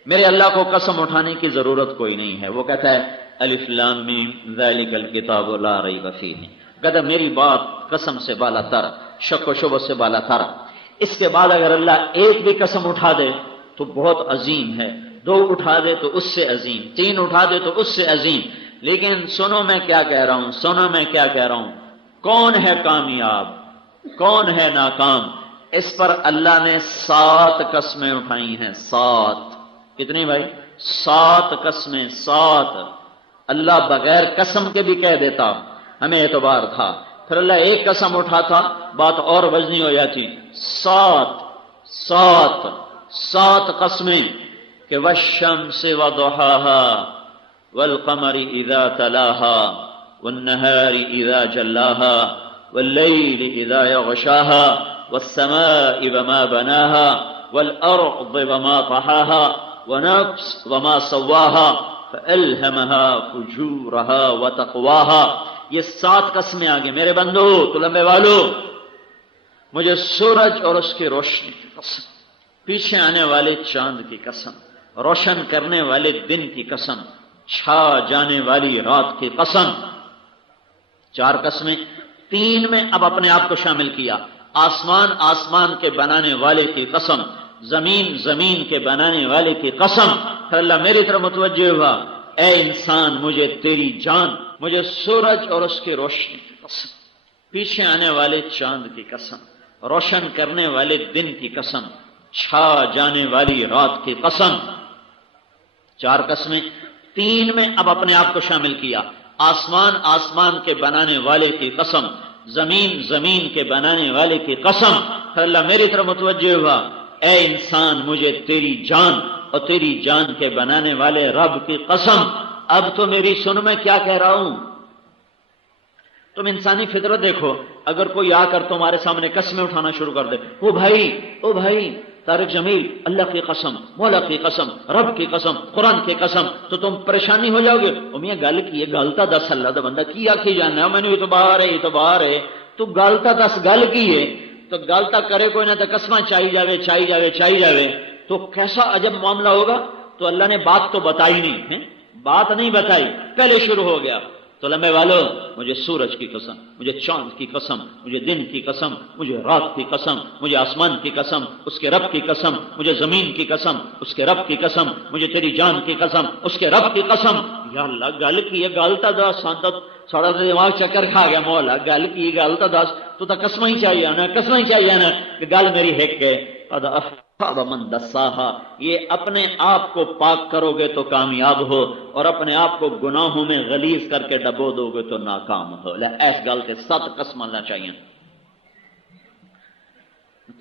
میرے اللہ کو قسم اٹھانے کی ضرورت کوئی نہیں ہے، وہ کہتا ہے الف لام میم ذالک الکتاب لا ریب فیہ، کہتا میری بات قسم سے بالا تر، شک و شبہ سے بالا تر۔ اس کے بعد اگر اللہ ایک بھی قسم اٹھا دے تو بہت عظیم ہے، 2 اٹھا دے تو اس سے عظیم، 3 اٹھا دے تو اس سے عظیم۔ لیکن سنو میں کیا کہہ رہا ہوں، کون ہے کامیاب، کون ہے ناکام؟ اس پر اللہ نے 7 قسمیں اٹھائی ہیں، 7۔ کتنی بھائی؟ 7 قسمیں، 7۔ اللہ بغیر قسم کے بھی کہہ دیتا، ہمیں اعتبار تھا، پھر اللہ ایک قسم اٹھاتا بات اور وزنی ہو جاتی۔ 7 قسمیں کہ والشمس وضحاها والقمر اذا تلاها والنهار اذا جلاها والليل اذا يغشاها والسماء وما بناها والارض وما طحاها ونفس وما سواها فألهمها فجورها وتقواها۔ یہ 7 قسمیں آگے میرے بندو، تلمبے والو، مجھے سورج اور اس کی روشنی کی قسم، پیچھے آنے والے چاند کی قسم، روشن کرنے والے دن کی قسم، چھا جانے والی رات کی قسم۔ 4 قسمیں، 3 میں اب اپنے آپ کو شامل کیا، آسمان کے بنانے والے کی قسم، زمین کے بنانے والے کی قسم. پھر اللہ میری طرف متوجہ ہوا، اے انسان مجھے تیری جان، مجھے سورج اور اس کی روشنی کی قسم، پیچھے آنے والے چاند کی قسم، روشن کرنے والے دن کی قسم، چھا جانے والی رات کی قسم. 4 قسمیں، 3 میں اب اپنے آپ کو شامل کیا. آسمان کے بنانے والے کی قسم، زمین کے بنانے والے کی قسم. پھر اللہ میری طرف متوجہ ہوا، اے انسان مجھے تیری جان اور تیری جان کے بنانے والے رب کی قسم. اب تو میری سن میں کیا کہہ رہا ہوں. تم انسانی فطرت دیکھو، اگر کوئی آ کر تمہارے سامنے قسمیں اٹھانا شروع کر دے، او بھائی طارق جمیل، اللہ کی قسم، مولا کی قسم، رب کی قسم، قرآن کی قسم، تو تم پریشانی ہو جاؤ گے. میاں گل کی ہے، گالتا 10 اللہ دا بندہ کی آخی جانا ہے، میں نے اعتبار ہے تو گالتا 10 گل کی ہے، تو گالتا کرے کوئی نہ تو قسمہ چاہی جاوے تو کیسا عجب معاملہ ہوگا. تو اللہ نے بات تو بتائی نہیں، بات نہیں بتائی، پہلے شروع ہو گیا. تو لمبے والو، مجھے سورج کی قسم، مجھے چاند کی قسم، مجھے دن کی قسم، مجھے رات کی قسم، مجھے آسمان کی قسم، اس کے رب کی قسم، مجھے زمین کی قسم، اس کے رب کی قسم، مجھے تیری جان کی قسم، اس کے رب کی قسم. یا اللہ گل کی ہے، گالتا 10 ساڑا دماغ چکر کھا گیا. مولا گل کی گالتا 10 تو قسمہ ہی چاہیے نا کہ گل میری ہک ہے. من دساہا، یہ اپنے آپ کو پاک کرو گے تو کامیاب ہو، اور اپنے آپ کو گناہوں میں غلیظ کر کے ڈبو دو گے تو ناکام ہو. ایس گل کے 7 قسم اللہ چاہیے.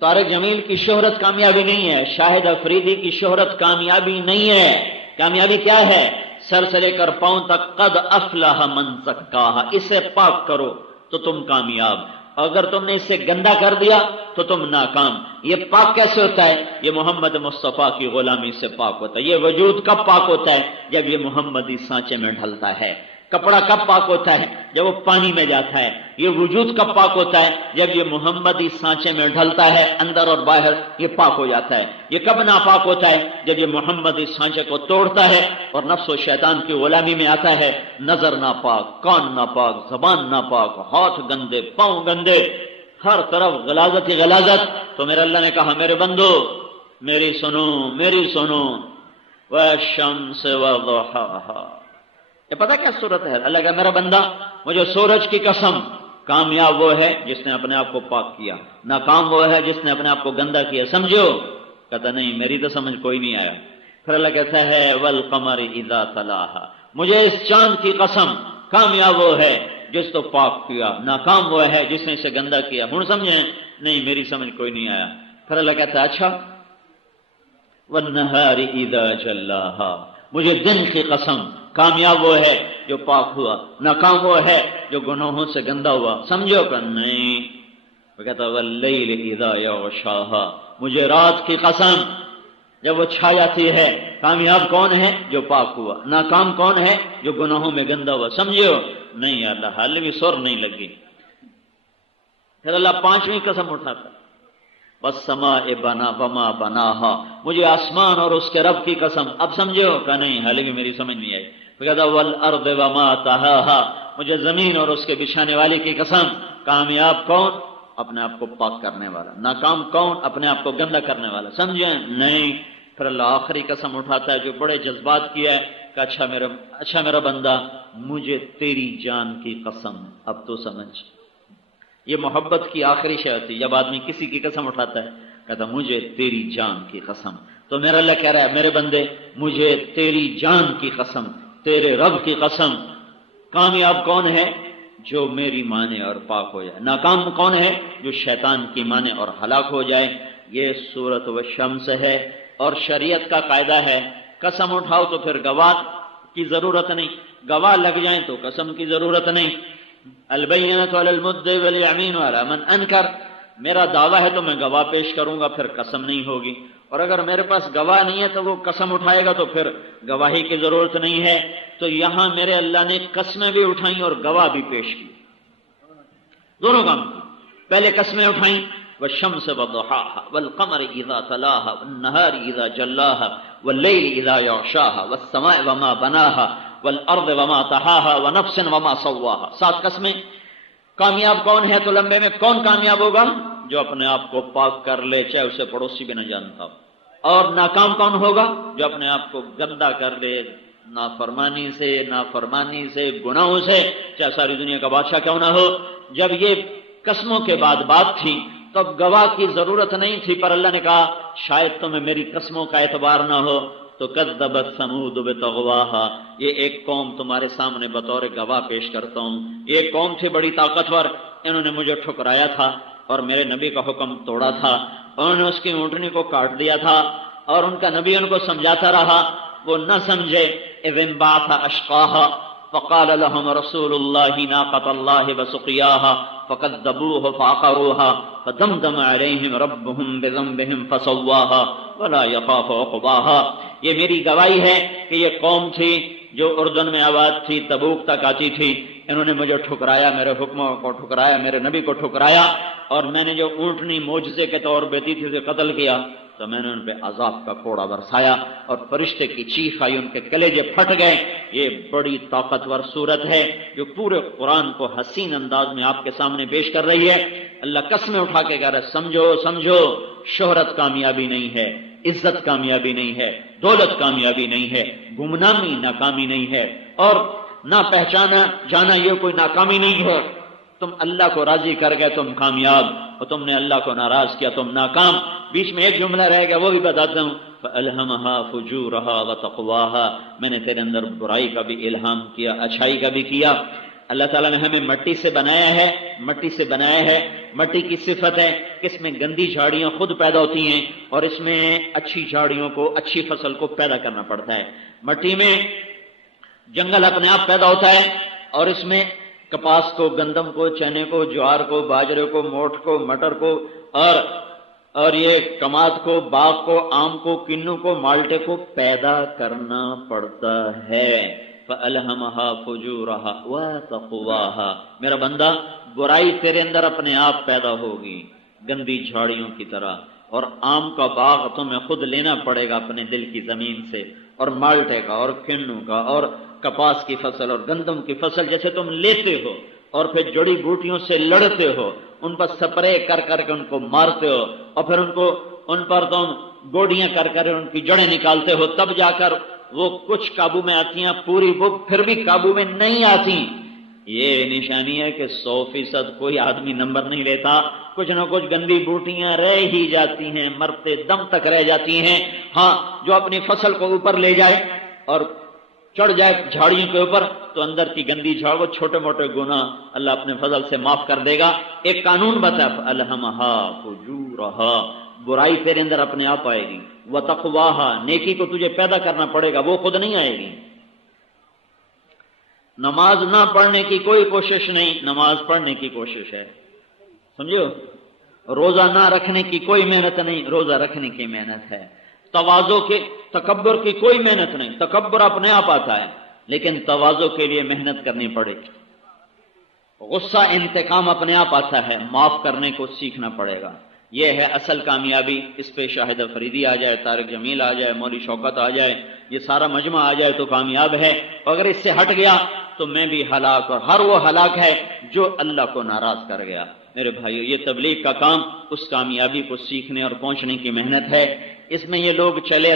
طارق جمیل کی شہرت کامیابی نہیں ہے، شاہد افریدی کی شہرت کامیابی نہیں ہے. کامیابی کیا ہے؟ سر سے لے کر پاؤں تک قد افلح من زکاہا، اسے پاک کرو تو تم کامیاب. اگر تم نے اسے گندا کر دیا تو تم ناکام. یہ پاک کیسے ہوتا ہے؟ یہ محمد مصطفیٰ کی غلامی سے پاک ہوتا ہے. یہ وجود کب پاک ہوتا ہے؟ جب یہ محمدی سانچے میں ڈھلتا ہے. کپڑا کب پاک ہوتا ہے؟ جب وہ پانی میں جاتا ہے. یہ وجود کب پاک ہوتا ہے؟ جب یہ محمدی سانچے میں ڈھلتا ہے، اندر اور باہر یہ پاک ہو جاتا ہے. یہ کب ناپاک ہوتا ہے؟ جب یہ محمدی سانچے کو توڑتا ہے اور نفس و شیطان کی غلامی میں آتا ہے. نظر ناپاک، کان ناپاک، زبان ناپاک، ہاتھ گندے، پاؤں گندے، ہر طرف غلاظت ہی غلاظت. تو میرے اللہ نے کہا میرے بندو میری سنو والشمس وضحاها. یہ پتہ کیا صورت ہے؟ اللہ کا میرا بندہ مجھے سورج کی قسم، کامیاب وہ ہے جس نے اپنے آپ کو پاک کیا، ناکام وہ ہے جس نے اپنے آپ کو گندا کیا. سمجھو؟ کہتا نہیں میری تو سمجھ کوئی نہیں آیا. پھر اللہ کہتا ہے والقمر اذا تلاها، مجھے اس چاند کی قسم، کامیاب وہ ہے جس تو پاک کیا، ناکام وہ ہے جس نے اسے گندا کیا. ہن سمجھیں؟ نہیں میری سمجھ کوئی نہیں آیا. پھر اللہ کہتا ہے اچھا والنہار اذا جلاها، مجھے دن کی قسم، کامیاب وہ ہے جو پاک ہوا، ناکام وہ ہے جو گناہوں سے گندا ہوا. سمجھو کہ نہیں؟ وہ کہتا واللیل اذا یغشاها، مجھے رات کی قسم، جب وہ چھا جاتی ہے. کامیاب کون ہے؟ جو پاک ہوا. ناکام کون ہے؟ جو گناہوں میں گندا ہوا. سمجھو؟ نہیں اللہ حال بھی سر نہیں لگی. پھر اللہ 5ویں قسم اٹھاتا والسماء بنا وما بناها، مجھے آسمان اور اس کے رب کی قسم. اب سمجھو کہ نہیں؟ حال بھی میری سمجھ نہیں آئی. پھر کہتا والارض وما طحاها، مجھے زمین اور اس کے بچھانے والے کی قسم. کامیاب کون؟ اپنے آپ کو پاک کرنے والا. ناکام کون؟ اپنے آپ کو گندا کرنے والا. سمجھیں؟ نہیں. پھر اللہ آخری قسم اٹھاتا ہے جو بڑے جذبات کی ہے کہ اچھا میرا بندہ مجھے تیری جان کی قسم. اب تو سمجھ، یہ محبت کی آخری شے ہوتی. جب آدمی کسی کی قسم اٹھاتا ہے کہتا مجھے تیری جان کی قسم. تو میرا اللہ کہہ رہا ہے میرے بندے مجھے تیری جان کی قسم، تیرے رب کی قسم. کامیاب کون ہے؟ جو میری مانے اور پاک ہو جائے. ناکام کون ہے؟ جو شیطان کی مانے اور ہلاک ہو جائے. یہ سورۃ والشمس ہے. اور شریعت کا قاعدہ ہے قسم اٹھاؤ تو پھر گواہ کی ضرورت نہیں، گواہ لگ جائیں تو قسم کی ضرورت نہیں. البینۃ علی المدعی والیمین علی من انکر، میرا دعویٰ ہے تو میں گواہ پیش کروں گا، پھر قسم نہیں ہوگی. اور اگر میرے پاس گواہ نہیں ہے تو وہ قسم اٹھائے گا تو پھر گواہی کی ضرورت نہیں ہے. تو یہاں میرے اللہ نے قسمیں بھی اٹھائیں اور گواہ بھی پیش کی، دونوں کام. پہلے قسمیں اٹھائیں والشمس وضحاها والقمر اذا تلاها والنهار اذا جلاها والليل اذا يغشاها والسماء وما بناها والارض وما طحاها ونفس وما سواها. 7 قسمیں. کامیاب کون ہے؟ تو لمبے میں کون کامیاب ہوگا؟ جو اپنے آپ کو پاک کر لے چاہے اسے پڑوسی بھی نہ جانتا ہو. اور ناکام کون ہوگا؟ جو اپنے آپ کو گندا کر لے نافرمانی سے گناہوں سے، چاہے ساری دنیا کا بادشاہ کیوں نہ ہو۔ جب یہ قسموں کے بعد بات تھی تب گواہ کی ضرورت نہیں تھی، پر اللہ نے کہا شاید تمہیں میری قسموں کا اعتبار نہ ہو تو کذبت ثمود بطغواہا، یہ ایک قوم تمہارے سامنے بطور گواہ پیش کرتا ہوں۔ یہ قوم تھی بڑی طاقتور، انہوں نے مجھے ٹھکرایا تھا اور میرے نبی کا حکم توڑا تھا، انہوں نے اس کی اونٹنی کو کاٹ دیا تھا اور ان کا نبی ان کو سمجھاتا رہا، وہ نہ سمجھے۔ اذ انبعث اشقاها فقال لهم رسول الله ناقة الله وسقياها فكذبوه فعقروها فدمدم عليهم ربهم بذنبهم فسواها ولا يخاف عقباها۔ یہ میری گواہی ہے کہ یہ قوم تھی جو اردن میں آباد تھی، تبوک تک آتی تھی، انہوں نے مجھے ٹھکرایا، میرے حکموں کو ٹھکرایا، میرے نبی کو ٹھکرایا، اور میں نے جو اونٹنی معجزے کے طور پہ دی تھی اسے قتل کیا تو میں نے ان پہ عذاب کا کوڑا برسایا اور فرشتے کی چیخ آئی، ان کے کلیجے پھٹ گئے۔ یہ بڑی طاقتور صورت ہے جو پورے قرآن کو حسین انداز میں آپ کے سامنے پیش کر رہی ہے۔ اللہ قسمیں اٹھا کے کہہ رہا ہے سمجھو شہرت کامیابی نہیں ہے، عزت کامیابی نہیں ہے، دولت کامیابی نہیں ہے، گمنامی ناکامی نہیں ہے، اور نہ پہچانا جانا یہ کوئی ناکامی نہیں ہے۔ تم اللہ کو راضی کر گئے تم کامیاب، اور تم نے اللہ کو ناراض کیا تم ناکام۔ بیچ میں ایک جملہ رہ گیا، وہ بھی بتاتا ہوں، فَأَلْهَمَهَا فُجُورَهَا وَتَقْوَاهَا، میں نے تیرے اندر برائی کا بھی الہام کیا، اچھائی کا بھی کیا۔ اللہ تعالیٰ نے ہمیں مٹی سے بنایا ہے، مٹی کی صفت ہے کہ اس میں گندی جھاڑیاں خود پیدا ہوتی ہیں اور اس میں اچھی جھاڑیوں کو، اچھی فصل کو پیدا کرنا پڑتا ہے۔ مٹی میں جنگل اپنے آپ پیدا ہوتا ہے اور اس میں کپاس کو، گندم کو، چنے کو، جوار کو، باجرے کو، موٹ کو، مٹر کو اور یہ کماد کو، باغ کو، آم کو، کنو کو، مالٹے کو پیدا کرنا پڑتا ہے۔ فَأَلْهَمَهَا فُجُورَهَا وَتَقْوَاهَا، میرا بندہ برائی تیرے اندر اپنے آپ پیدا ہوگی گندی جھاڑیوں کی طرح، اور آم کا باغ تمہیں خود لینا پڑے گا اپنے دل کی زمین سے، اور مالٹے کا اور کنو کا اور کپاس کی فصل اور گندم کی فصل جیسے تم لیتے ہو اور پھر جڑی بوٹیوں سے لڑتے ہو، ان پر سپرے کر کر کے ان کو مارتے ہو، اور پھر ان پر تم گوڑیاں کر کر ان کی جڑیں نکالتے ہو، تب جا کر وہ کچھ قابو میں آتی ہیں، پوری وہ پھر بھی قابو میں نہیں آتی۔ یہ نشانی ہے کہ 100% کوئی آدمی نمبر نہیں لیتا، کچھ نہ کچھ گندی بوٹیاں رہ ہی جاتی ہیں، مرتے دم تک رہ جاتی ہیں۔ ہاں، جو اپنی فصل کو اوپر لے جائے اور چڑھ جائے جھاڑیوں کے اوپر تو اندر کی گندی جھاڑ، وہ چھوٹے موٹے گناہ اللہ اپنے فضل سے معاف کر دے گا۔ ایک قانون بتا، فَأَلْهَمَهَا فُجُورَهَا، برائی تیرے اندر اپنے آپ آئے گی، وَتَقْوَاهَا، نیکی کو تجھے پیدا کرنا پڑے گا، وہ خود نہیں آئے گی۔ نماز نہ پڑھنے کی کوئی کوشش نہیں، نماز پڑھنے کی کوشش ہے، سمجھو۔ روزہ نہ رکھنے کی کوئی محنت نہیں، روزہ رکھنے کی محنت ہے۔ تواضع کے، تکبر کی کوئی محنت نہیں، تکبر اپنے آپ آتا ہے، لیکن تواضع کے لیے محنت کرنی پڑے گی۔ غصہ، انتقام اپنے آپ آتا ہے، معاف کرنے کو سیکھنا پڑے گا۔ یہ ہے اصل کامیابی۔ اس پہ شاہد فریدی آ جائے، طارق جمیل آ جائے، مولوی شوکت آ جائے، یہ سارا مجمع آ جائے تو کامیاب ہے۔ اگر اس سے ہٹ گیا تو میں بھی ہلاک، اور ہر وہ ہلاک ہے جو اللہ کو ناراض کر گیا۔ میرے بھائیو، یہ تبلیغ کا کام اس کامیابی کو سیکھنے اور پہنچنے کی محنت ہے۔ اس میں یہ لوگ چلے،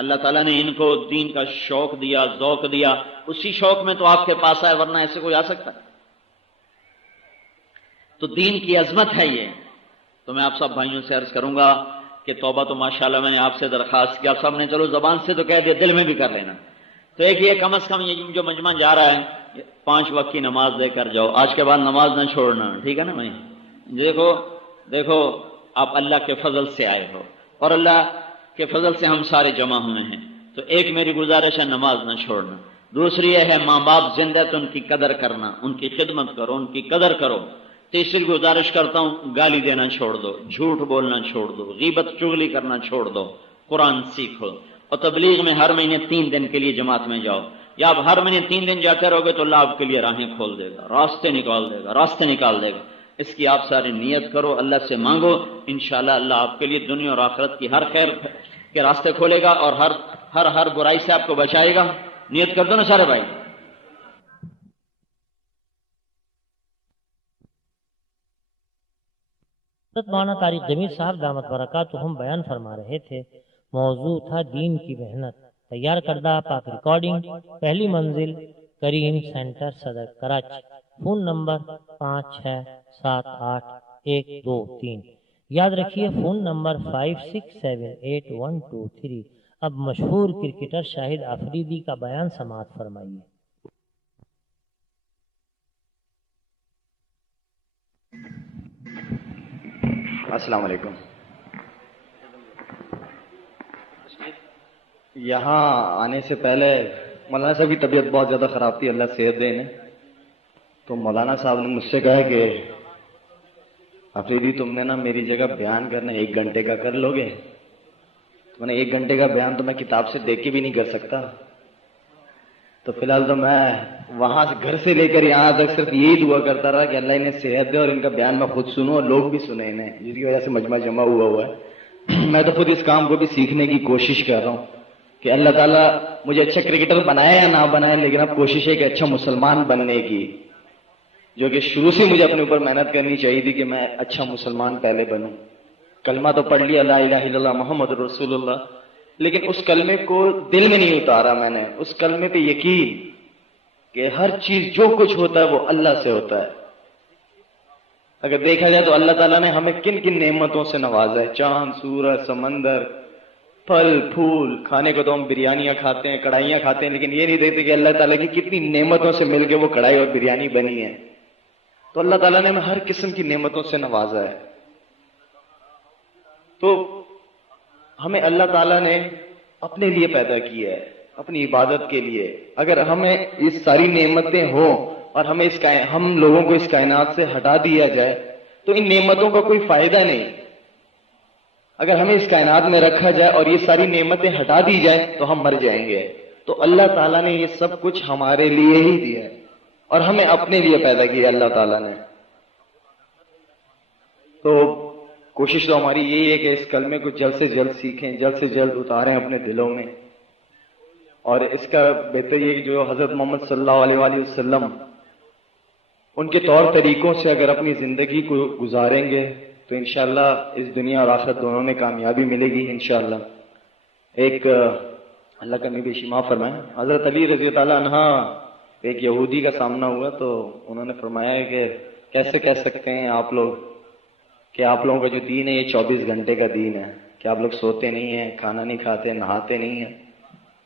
اللہ تعالیٰ نے ان کو دین کا شوق دیا، ذوق دیا، اسی شوق میں تو آپ کے پاس آئے، ورنہ ایسے کوئی آ سکتا ہے؟ تو دین کی عظمت ہے یہ۔ تو میں آپ سب بھائیوں سے عرض کروں گا کہ توبہ تو ماشاءاللہ میں نے آپ سے درخواست کی، آپ سب نے چلو زبان سے تو کہہ دیا، دل میں بھی کر لینا۔ تو ایک یہ کم از کم یہ جو مجمع جا رہا ہے 5 وقت کی نماز دے کر جاؤ، آج کے بعد نماز نہ چھوڑنا، ٹھیک ہے نا بھائی؟ دیکھو آپ اللہ کے فضل سے آئے ہو اور اللہ کے فضل سے ہم سارے جمع ہوئے ہیں، تو ایک میری گزارش ہے، نماز نہ چھوڑنا۔ دوسری یہ ہے، ماں باپ زندہ تو ان کی قدر کرنا، ان کی خدمت کرو، ان کی قدر کرو۔ تیسری گزارش کرتا ہوں، گالی دینا چھوڑ دو، جھوٹ بولنا چھوڑ دو، غیبت چغلی کرنا چھوڑ دو، قرآن سیکھو، اور تبلیغ میں ہر مہینے 3 دن کے لیے جماعت میں جاؤ۔ یا آپ ہر مہینے 3 دن جاتے رہو گے تو اللہ آپ کے لیے راہیں کھول دے گا، راستے نکال دے گا۔ اس کی آپ ساری نیت کرو، اللہ سے مانگو، انشاءاللہ اللہ آپ کے لیے دنیا اور آخرت کی ہر خیر کے راستے کھولے گا اور ہر برائی سے آپ کو بچائے گا۔ نیت کر دو نا سارے بھائی۔ حضرت مولانا طارق جمیل صاحب دامت برکاتہم بیان فرما رہے تھے۔ موضوع تھا دین کی محنت۔ تیار کردہ پاک ریکارڈنگ، پہلی منزل، کریم سینٹر، صدر، کراچی۔ Phone number 56788123۔ یاد رکھیے فون نمبر 56788123۔ اب مشہور کرکٹر شاہد آفریدی کا بیان سماعت فرمائیے۔ السلام علیکم۔ یہاں آنے سے پہلے مولانا صاحب کی طبیعت بہت زیادہ خراب تھی، اللہ صحت دے انہیں، تو مولانا صاحب نے مجھ سے کہا کہ آفریدی تم نے نا میری جگہ بیان کرنا 1 گھنٹے کا کر لو گے؟ تو میں نے 1 گھنٹے کا بیان تو میں کتاب سے دیکھ کے بھی نہیں کر سکتا، تو فی الحال تو میں وہاں سے گھر سے لے کر یہاں تک صرف یہی دعا کرتا رہا کہ اللہ انہیں صحت دے اور ان کا بیان میں خود سنوں اور لوگ بھی سنیں انہیں، جس کی وجہ سے مجمع جمع ہوا ہے۔ میں تو خود اس کام کو بھی سیکھنے کی کوشش کر رہا ہوں کہ اللہ تعالیٰ مجھے اچھا کرکٹر بنائے یا نہ بنائے، لیکن اب کوشش ہے کہ اچھا مسلمان بننے کی، جو کہ شروع سے مجھے اپنے اوپر محنت کرنی چاہیے تھی کہ میں اچھا مسلمان پہلے بنوں۔ کلمہ تو پڑھ لیا لا الہ الا اللہ محمد رسول اللہ، لیکن اس کلمے کو دل میں نہیں اتارا میں نے، اس کلمے پہ یقین کہ ہر چیز جو کچھ ہوتا ہے وہ اللہ سے ہوتا ہے۔ اگر دیکھا جائے تو اللہ تعالیٰ نے ہمیں کن کن نعمتوں سے نوازا ہے، چاند، سورج، سمندر، پھل پھول، کھانے کو تو ہم بریانیاں کھاتے ہیں، کڑھائیاں کھاتے ہیں، لیکن یہ نہیں دیکھتے کہ اللہ تعالیٰ کی کتنی نعمتوں سے مل کے وہ کڑھائی اور بریانی بنی ہے۔ تو اللہ تعالیٰ نے ہمیں ہر قسم کی نعمتوں سے نوازا ہے۔ تو ہمیں اللہ تعالیٰ نے اپنے لیے پیدا کیا ہے، اپنی عبادت کے لیے۔ اگر ہمیں یہ ساری نعمتیں ہوں اور ہم لوگوں کو اس کائنات سے ہٹا دیا جائے تو ان نعمتوں کا کوئی فائدہ نہیں۔ اگر ہمیں اس کائنات میں رکھا جائے اور یہ ساری نعمتیں ہٹا دی جائے تو ہم مر جائیں گے۔ تو اللہ تعالیٰ نے یہ سب کچھ ہمارے لیے ہی دیا ہے اور ہمیں اپنے لیے پیدا کیا اللہ تعالیٰ نے۔ تو کوشش تو ہماری یہی ہے کہ اس کلمے کو جلد سے جلد سیکھیں، جلد سے جلد اتاریں اپنے دلوں میں، اور اس کا بہتر یہ کہ جو حضرت محمد صلی اللہ علیہ وآلہ وسلم ان کے طور طریقوں سے اگر اپنی زندگی کو گزاریں گے تو انشاءاللہ اس دنیا اور آخرت دونوں میں کامیابی ملے گی انشاءاللہ۔ ایک اللہ کا نبی شما فرمائے، حضرت علی رضی اللہ عنہ ایک یہودی کا سامنا ہوا تو انہوں نے فرمایا کہ کیسے کہہ سکتے ہیں آپ لوگ کہ آپ لوگوں کا جو دین ہے یہ 24 گھنٹے کا دین ہے، کہ آپ لوگ سوتے نہیں ہیں، کھانا نہیں کھاتے، نہاتے نہیں ہیں؟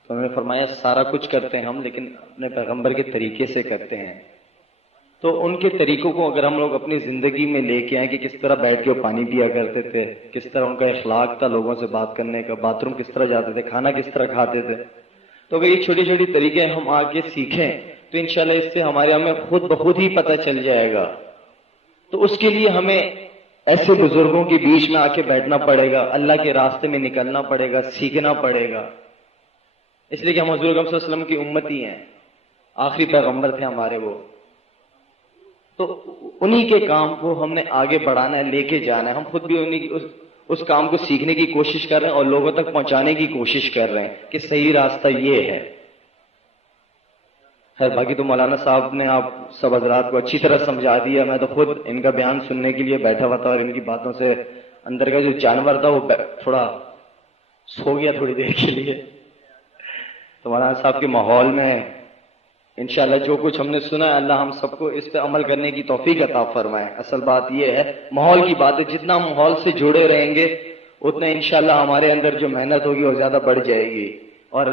تو انہوں نے فرمایا سارا کچھ کرتے ہیں ہم، لیکن اپنے پیغمبر کے طریقے سے کرتے ہیں۔ تو ان کے طریقوں کو اگر ہم لوگ اپنی زندگی میں لے کے آئیں کہ کس طرح بیٹھ کے وہ پانی پیا کرتے تھے، کس طرح ان کا اخلاق تھا لوگوں سے بات کرنے کا، باتھ روم کس طرح جاتے تھے، کھانا کس طرح کھاتے تھے، تو اگر یہ چھوٹی چھوٹی طریقے ہم آگے سیکھیں تو انشاءاللہ اس سے ہمیں خود بخود ہی پتہ چل جائے گا۔ تو اس کے لیے ہمیں ایسے بزرگوں کے بیچ میں آ کے بیٹھنا پڑے گا، اللہ کے راستے میں نکلنا پڑے گا، سیکھنا پڑے گا، اس لیے کہ ہم حضور صلی اللہ علیہ وسلم کی امتی ہیں، آخری پیغمبر تھے ہمارے وہ۔ تو انہی کے کام کو ہم نے آگے بڑھانا ہے، لے کے جانا ہے۔ ہم خود بھی اس کام کو سیکھنے کی کوشش کر رہے ہیں اور لوگوں تک پہنچانے کی کوشش کر رہے ہیں کہ صحیح راستہ یہ ہے۔ خیر باقی تو مولانا صاحب نے آپ سب حضرات کو اچھی طرح سمجھا دیا، میں تو خود ان کا بیان سننے کے لیے بیٹھا ہوا تھا اور ان کی باتوں سے اندر کا جو جانور تھا وہ تھوڑا سو گیا تھوڑی دیر کے لیے۔ تو مولانا صاحب کے ماحول میں انشاءاللہ جو کچھ ہم نے سنا ہے اللہ ہم سب کو اس پہ عمل کرنے کی توفیق عطا فرمائے۔ اصل بات یہ ہے ماحول کی بات ہے، جتنا ماحول سے جڑے رہیں گے اتنا انشاءاللہ ہمارے اندر جو محنت ہوگی وہ زیادہ بڑھ جائے گی، اور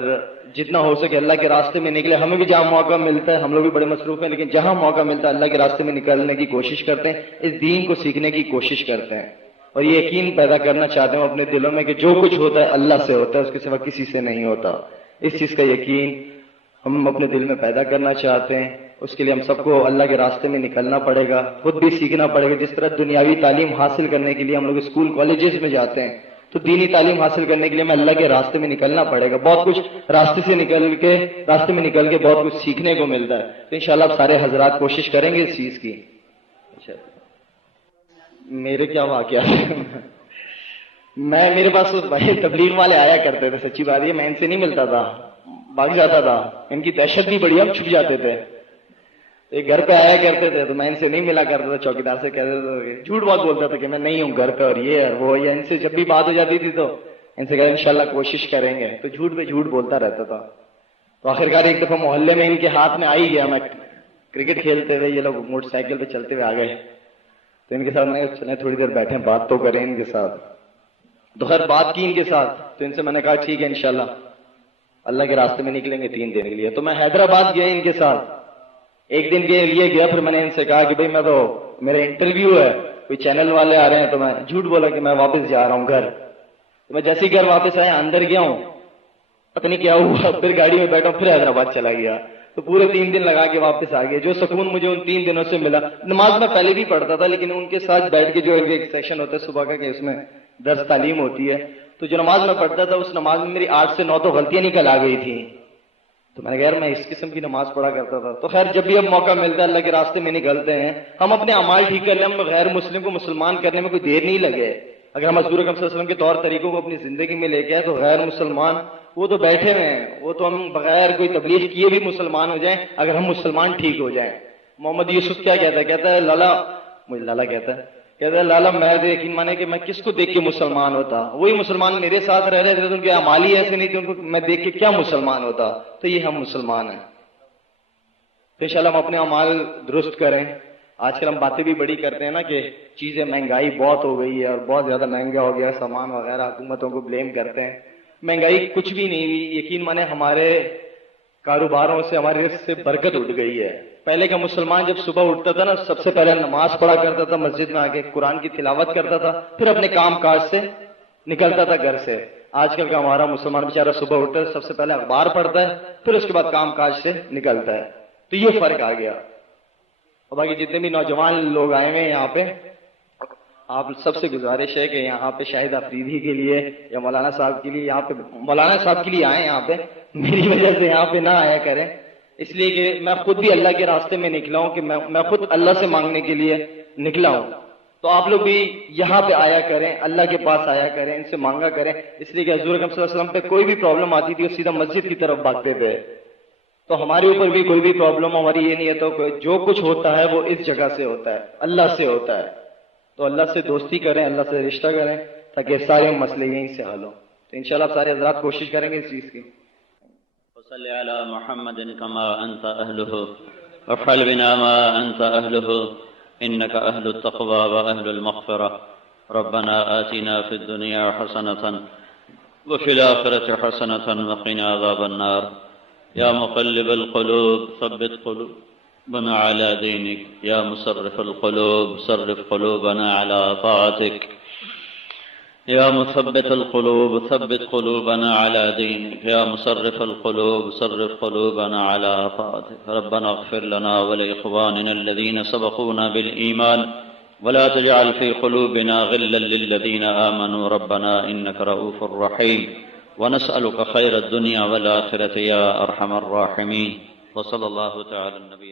جتنا ہو سکے اللہ کے راستے میں نکلے۔ ہمیں بھی جہاں موقع ملتا ہے، ہم لوگ بھی بڑے مصروف ہیں، لیکن جہاں موقع ملتا ہے اللہ کے راستے میں نکلنے کی کوشش کرتے ہیں، اس دین کو سیکھنے کی کوشش کرتے ہیں، اور یہ یقین پیدا کرنا چاہتے ہیں اپنے دلوں میں کہ جو کچھ ہوتا ہے اللہ سے ہوتا ہے، اس کے سوا کسی سے نہیں ہوتا۔ اس چیز کا یقین ہم اپنے دل میں پیدا کرنا چاہتے ہیں، اس کے لیے ہم سب کو اللہ کے راستے میں نکلنا پڑے گا، خود بھی سیکھنا پڑے گا۔ جس طرح دنیاوی تعلیم حاصل کرنے کے لیے ہم لوگ اسکول کالجز میں جاتے ہیں، تو دینی تعلیم حاصل کرنے کے لیے ہمیں اللہ کے راستے میں نکلنا پڑے گا۔ بہت کچھ راستے میں نکل کے بہت کچھ سیکھنے کو ملتا ہے۔ تو انشاءاللہ آپ سارے حضرات کوشش کریں گے اس چیز کی۔ میرے کیا واقعہ میرے پاس تبلیغ والے آیا کرتے تھے، سچی بات ہے، میں ان سے نہیں ملتا تھا، بھاگ جاتا تھا، ان کی دہشت بھی بڑی، ہم چھپ جاتے تھے۔ یہ گھر پہ آیا کرتے تھے تو میں ان سے نہیں ملا کرتا تھا، چوکیدار سے کہتے تھے، جھوٹ بہت بولتا تھا کہ میں نہیں ہوں گھر پہ اور یہ اور وہ، یا ان سے جب بھی بات ہو جاتی تھی تو ان سے کہا انشاءاللہ کوشش کریں گے، تو جھوٹ پہ جھوٹ بولتا رہتا تھا۔ تو آخرکار ایک دفعہ محلے میں ان کے ہاتھ میں آئی گیا، میں کرکٹ کھیلتے ہوئے، یہ لوگ موٹر سائیکل پہ چلتے ہوئے آ گئے، تو ان کے ساتھ میں چلے تھوڑی دیر بیٹھے بات تو کریں ان کے ساتھ، تو خیر بات کی ان کے ساتھ، تو ان سے میں نے کہا ٹھیک ہے انشاءاللہ اللہ کے راستے میں نکلیں گے 3 دن کے لیے۔ تو میں حیدرآباد گیا ان کے ساتھ، 1 دن کے لیے گیا، پھر میں نے ان سے کہا کہ بھئی میں تو میرا انٹرویو ہے، کوئی چینل والے آ رہے ہیں، تو میں جھوٹ بولا کہ میں واپس جا رہا ہوں گھر۔ تو میں جیسے ہی گھر واپس آیا اندر گیا ہوں، پتہ نہیں کیا ہوا، پھر گاڑی میں بیٹھا پھر حیدرآباد چلا گیا، تو پورے 3 دن لگا کے واپس آ گیا۔ جو سکون مجھے ان 3 دنوں سے ملا، نماز میں پہلے بھی پڑھتا تھا لیکن ان کے ساتھ بیٹھ کے جو ایک سیشن ہوتا ہے صبح کا کہ اس میں درس تعلیم ہوتی ہے، تو جو نماز میں پڑھتا تھا اس نماز میں میری 8 سے 9 تو غلطیاں نکل آ گئی تھیں، تو میں نے کہا یار میں اس قسم کی نماز پڑھا کرتا تھا۔ تو خیر جب بھی اب موقع ملتا ہے اللہ کے راستے میں نکلتے ہیں، ہم اپنے اعمال ٹھیک کر لیں، ہم غیر مسلم کو مسلمان کرنے میں کوئی دیر نہیں لگے۔ اگر ہم حضور اکرم صلی اللہ علیہ وسلم کے طور طریقوں کو اپنی زندگی میں لے کے آئے تو غیر مسلمان وہ تو بیٹھے ہوئے ہیں، وہ تو ہم بغیر کوئی تبلیغ کیے بھی مسلمان ہو جائیں اگر ہم مسلمان ٹھیک ہو جائیں۔ محمد یوسف کیا کہتا ہے؟ کہتا ہے لالا، مجھے لالا کہتا ہے لالا میں یقین مانے کہ میں کس کو دیکھ کے مسلمان ہوتا، وہی مسلمان میرے ساتھ رہ رہے تھے تو ان کے اعمال ہی ایسے نہیں تھے، ان کو میں دیکھ کے کیا مسلمان ہوتا، تو یہ ہم مسلمان ہیں۔ تو انشاءاللہ ہم اپنے اعمال درست کریں۔ آج کل ہم باتیں بھی بڑی کرتے ہیں نا کہ چیزیں مہنگائی بہت ہو گئی ہے اور بہت زیادہ مہنگا ہو گیا سامان وغیرہ، حکومتوں کو بلیم کرتے ہیں، مہنگائی کچھ بھی نہیں ہوئی، یقین مانے ہمارے کاروباروں سے ہمارے رزق سے برکت اٹھ گئی ہے۔ پہلے کا مسلمان جب صبح اٹھتا تھا نا سب سے پہلے نماز پڑھا کرتا تھا، مسجد میں آ کے قرآن کی تلاوت کرتا تھا، پھر اپنے کام کاج سے نکلتا تھا گھر سے۔ آج کل کا ہمارا مسلمان بیچارہ صبح اٹھتا ہے سب سے پہلے اخبار پڑھتا ہے، پھر اس کے بعد کام کاج سے نکلتا ہے، تو یہ فرق آ گیا۔ اور باقی جتنے بھی نوجوان لوگ آئے ہوئے ہیں یہاں پہ، آپ سب سے گزارش ہے کہ یہاں پہ شاہد افریدی کے لیے یا مولانا صاحب کے لیے، یہاں پہ مولانا صاحب کے لیے آئیں، یہاں پہ میری وجہ سے یہاں پہ نہ آیا کریں، اس لیے کہ میں خود بھی اللہ کے راستے میں نکلا ہوں، کہ میں خود اللہ سے مانگنے کے لیے نکلا ہوں، تو آپ لوگ بھی یہاں پہ آیا کریں، اللہ کے پاس آیا کریں، ان سے مانگا کریں، اس لیے کہ حضور اکرم صلی اللہ علیہ وسلم پہ کوئی بھی پرابلم آتی تھی وہ سیدھا مسجد کی طرف بھاگتے تھے، تو ہمارے اوپر بھی کوئی بھی پرابلم ہماری یہ نہیں ہے، تو جو کچھ ہوتا ہے وہ اس جگہ سے ہوتا ہے، اللہ سے ہوتا ہے، تو اللہ سے دوستی کریں، اللہ سے رشتہ کریں تاکہ سارے مسئلے یہیں سے حل ہوں۔ تو انشاءاللہ آپ سارے حضرات کوشش کریں گے اس چیز کی۔ وصل على محمد كما أنت أهله وافعل بنا ما أنت أهله إنك أهل التقوى وأهل المغفرة ربنا آتنا في الدنيا حسنة وفي الآخرة حسنة وقنا عذاب النار يا مقلب القلوب ثبت قلوبنا على دينك يا مصرف القلوب صرف قلوبنا على طاعتك يا مثبت القلوب ثبت قلوبنا على دينك يا مصرف القلوب صرف قلوبنا على طاعتك ربنا اغفر لنا ولإخواننا الذين سبقونا بالإيمان ولا تجعل في قلوبنا غلا للذين آمنوا ربنا إنك رؤوف رحيم ونسألك خير الدنيا والآخرة يا أرحم الراحمين وصلى الله تعالى النبي